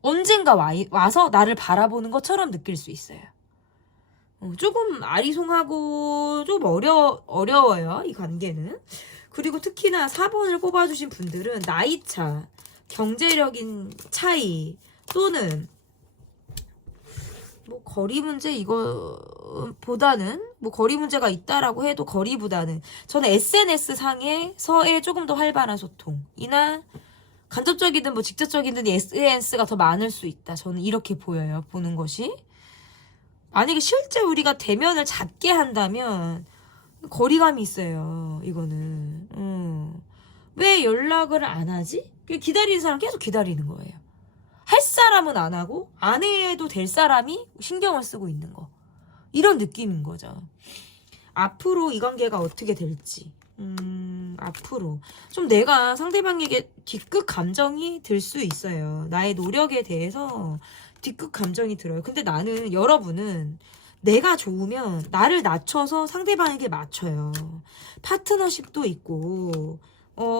언젠가 와서 나를 바라보는 것처럼 느낄 수 있어요. 조금 아리송하고 좀 어려워요, 이 관계는. 그리고 특히나 4번을 꼽아주신 분들은 나이차, 경제력인 차이 또는 뭐 거리 문제 이거보다는 뭐 거리 문제가 있다라고 해도 거리보다는 저는 SNS 상에서의 조금 더 활발한 소통이나 간접적이든 뭐 직접적이든 SNS가 더 많을 수 있다. 저는 이렇게 보여요. 보는 것이. 만약에 실제 우리가 대면을 잦게 한다면 거리감이 있어요. 이거는. 왜 연락을 안 하지? 기다리는 사람 계속 기다리는 거예요. 할 사람은 안 하고 안 해도 될 사람이 신경을 쓰고 있는 거. 이런 느낌인 거죠. 앞으로 이 관계가 어떻게 될지. 앞으로 좀 내가 상대방에게 뒤끝 감정이 들 수 있어요. 나의 노력에 대해서 뒤끝 감정이 들어요. 근데 여러분은 내가 좋으면 나를 낮춰서 상대방에게 맞춰요. 파트너십도 있고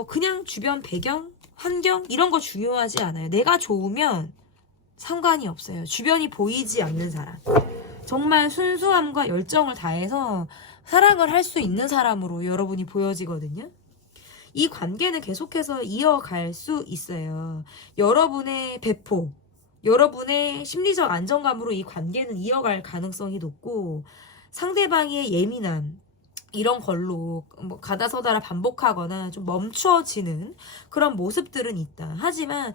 그냥 주변 배경, 환경 이런 거 중요하지 않아요. 내가 좋으면 상관이 없어요. 주변이 보이지 않는 사람. 정말 순수함과 열정을 다해서 사랑을 할 수 있는 사람으로 여러분이 보여지거든요. 이 관계는 계속해서 이어갈 수 있어요. 여러분의 배포, 여러분의 심리적 안정감으로 이 관계는 이어갈 가능성이 높고 상대방의 예민함 이런 걸로 뭐 가다서다라 반복하거나 좀 멈추어지는 그런 모습들은 있다. 하지만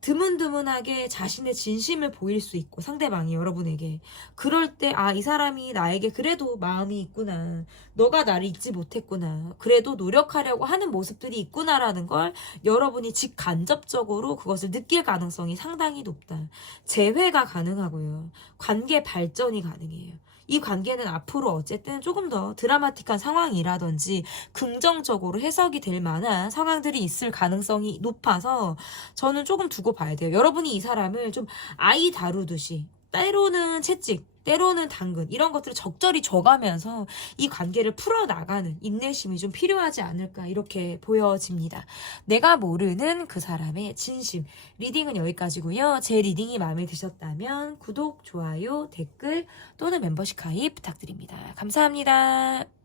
드문드문하게 자신의 진심을 보일 수 있고 상대방이 여러분에게 그럴 때 이 사람이 나에게 그래도 마음이 있구나. 너가 나를 잊지 못했구나. 그래도 노력하려고 하는 모습들이 있구나라는 걸 여러분이 직간접적으로 그것을 느낄 가능성이 상당히 높다. 재회가 가능하고요. 관계 발전이 가능해요. 이 관계는 앞으로 어쨌든 조금 더 드라마틱한 상황이라든지 긍정적으로 해석이 될 만한 상황들이 있을 가능성이 높아서 저는 조금 두고 봐야 돼요. 여러분이 이 사람을 좀 아이 다루듯이 때로는 채찍, 때로는 당근 이런 것들을 적절히 줘가면서 이 관계를 풀어나가는 인내심이 좀 필요하지 않을까 이렇게 보여집니다. 내가 모르는 그 사람의 진심. 리딩은 여기까지고요. 제 리딩이 마음에 드셨다면 구독, 좋아요, 댓글 또는 멤버십 가입 부탁드립니다. 감사합니다.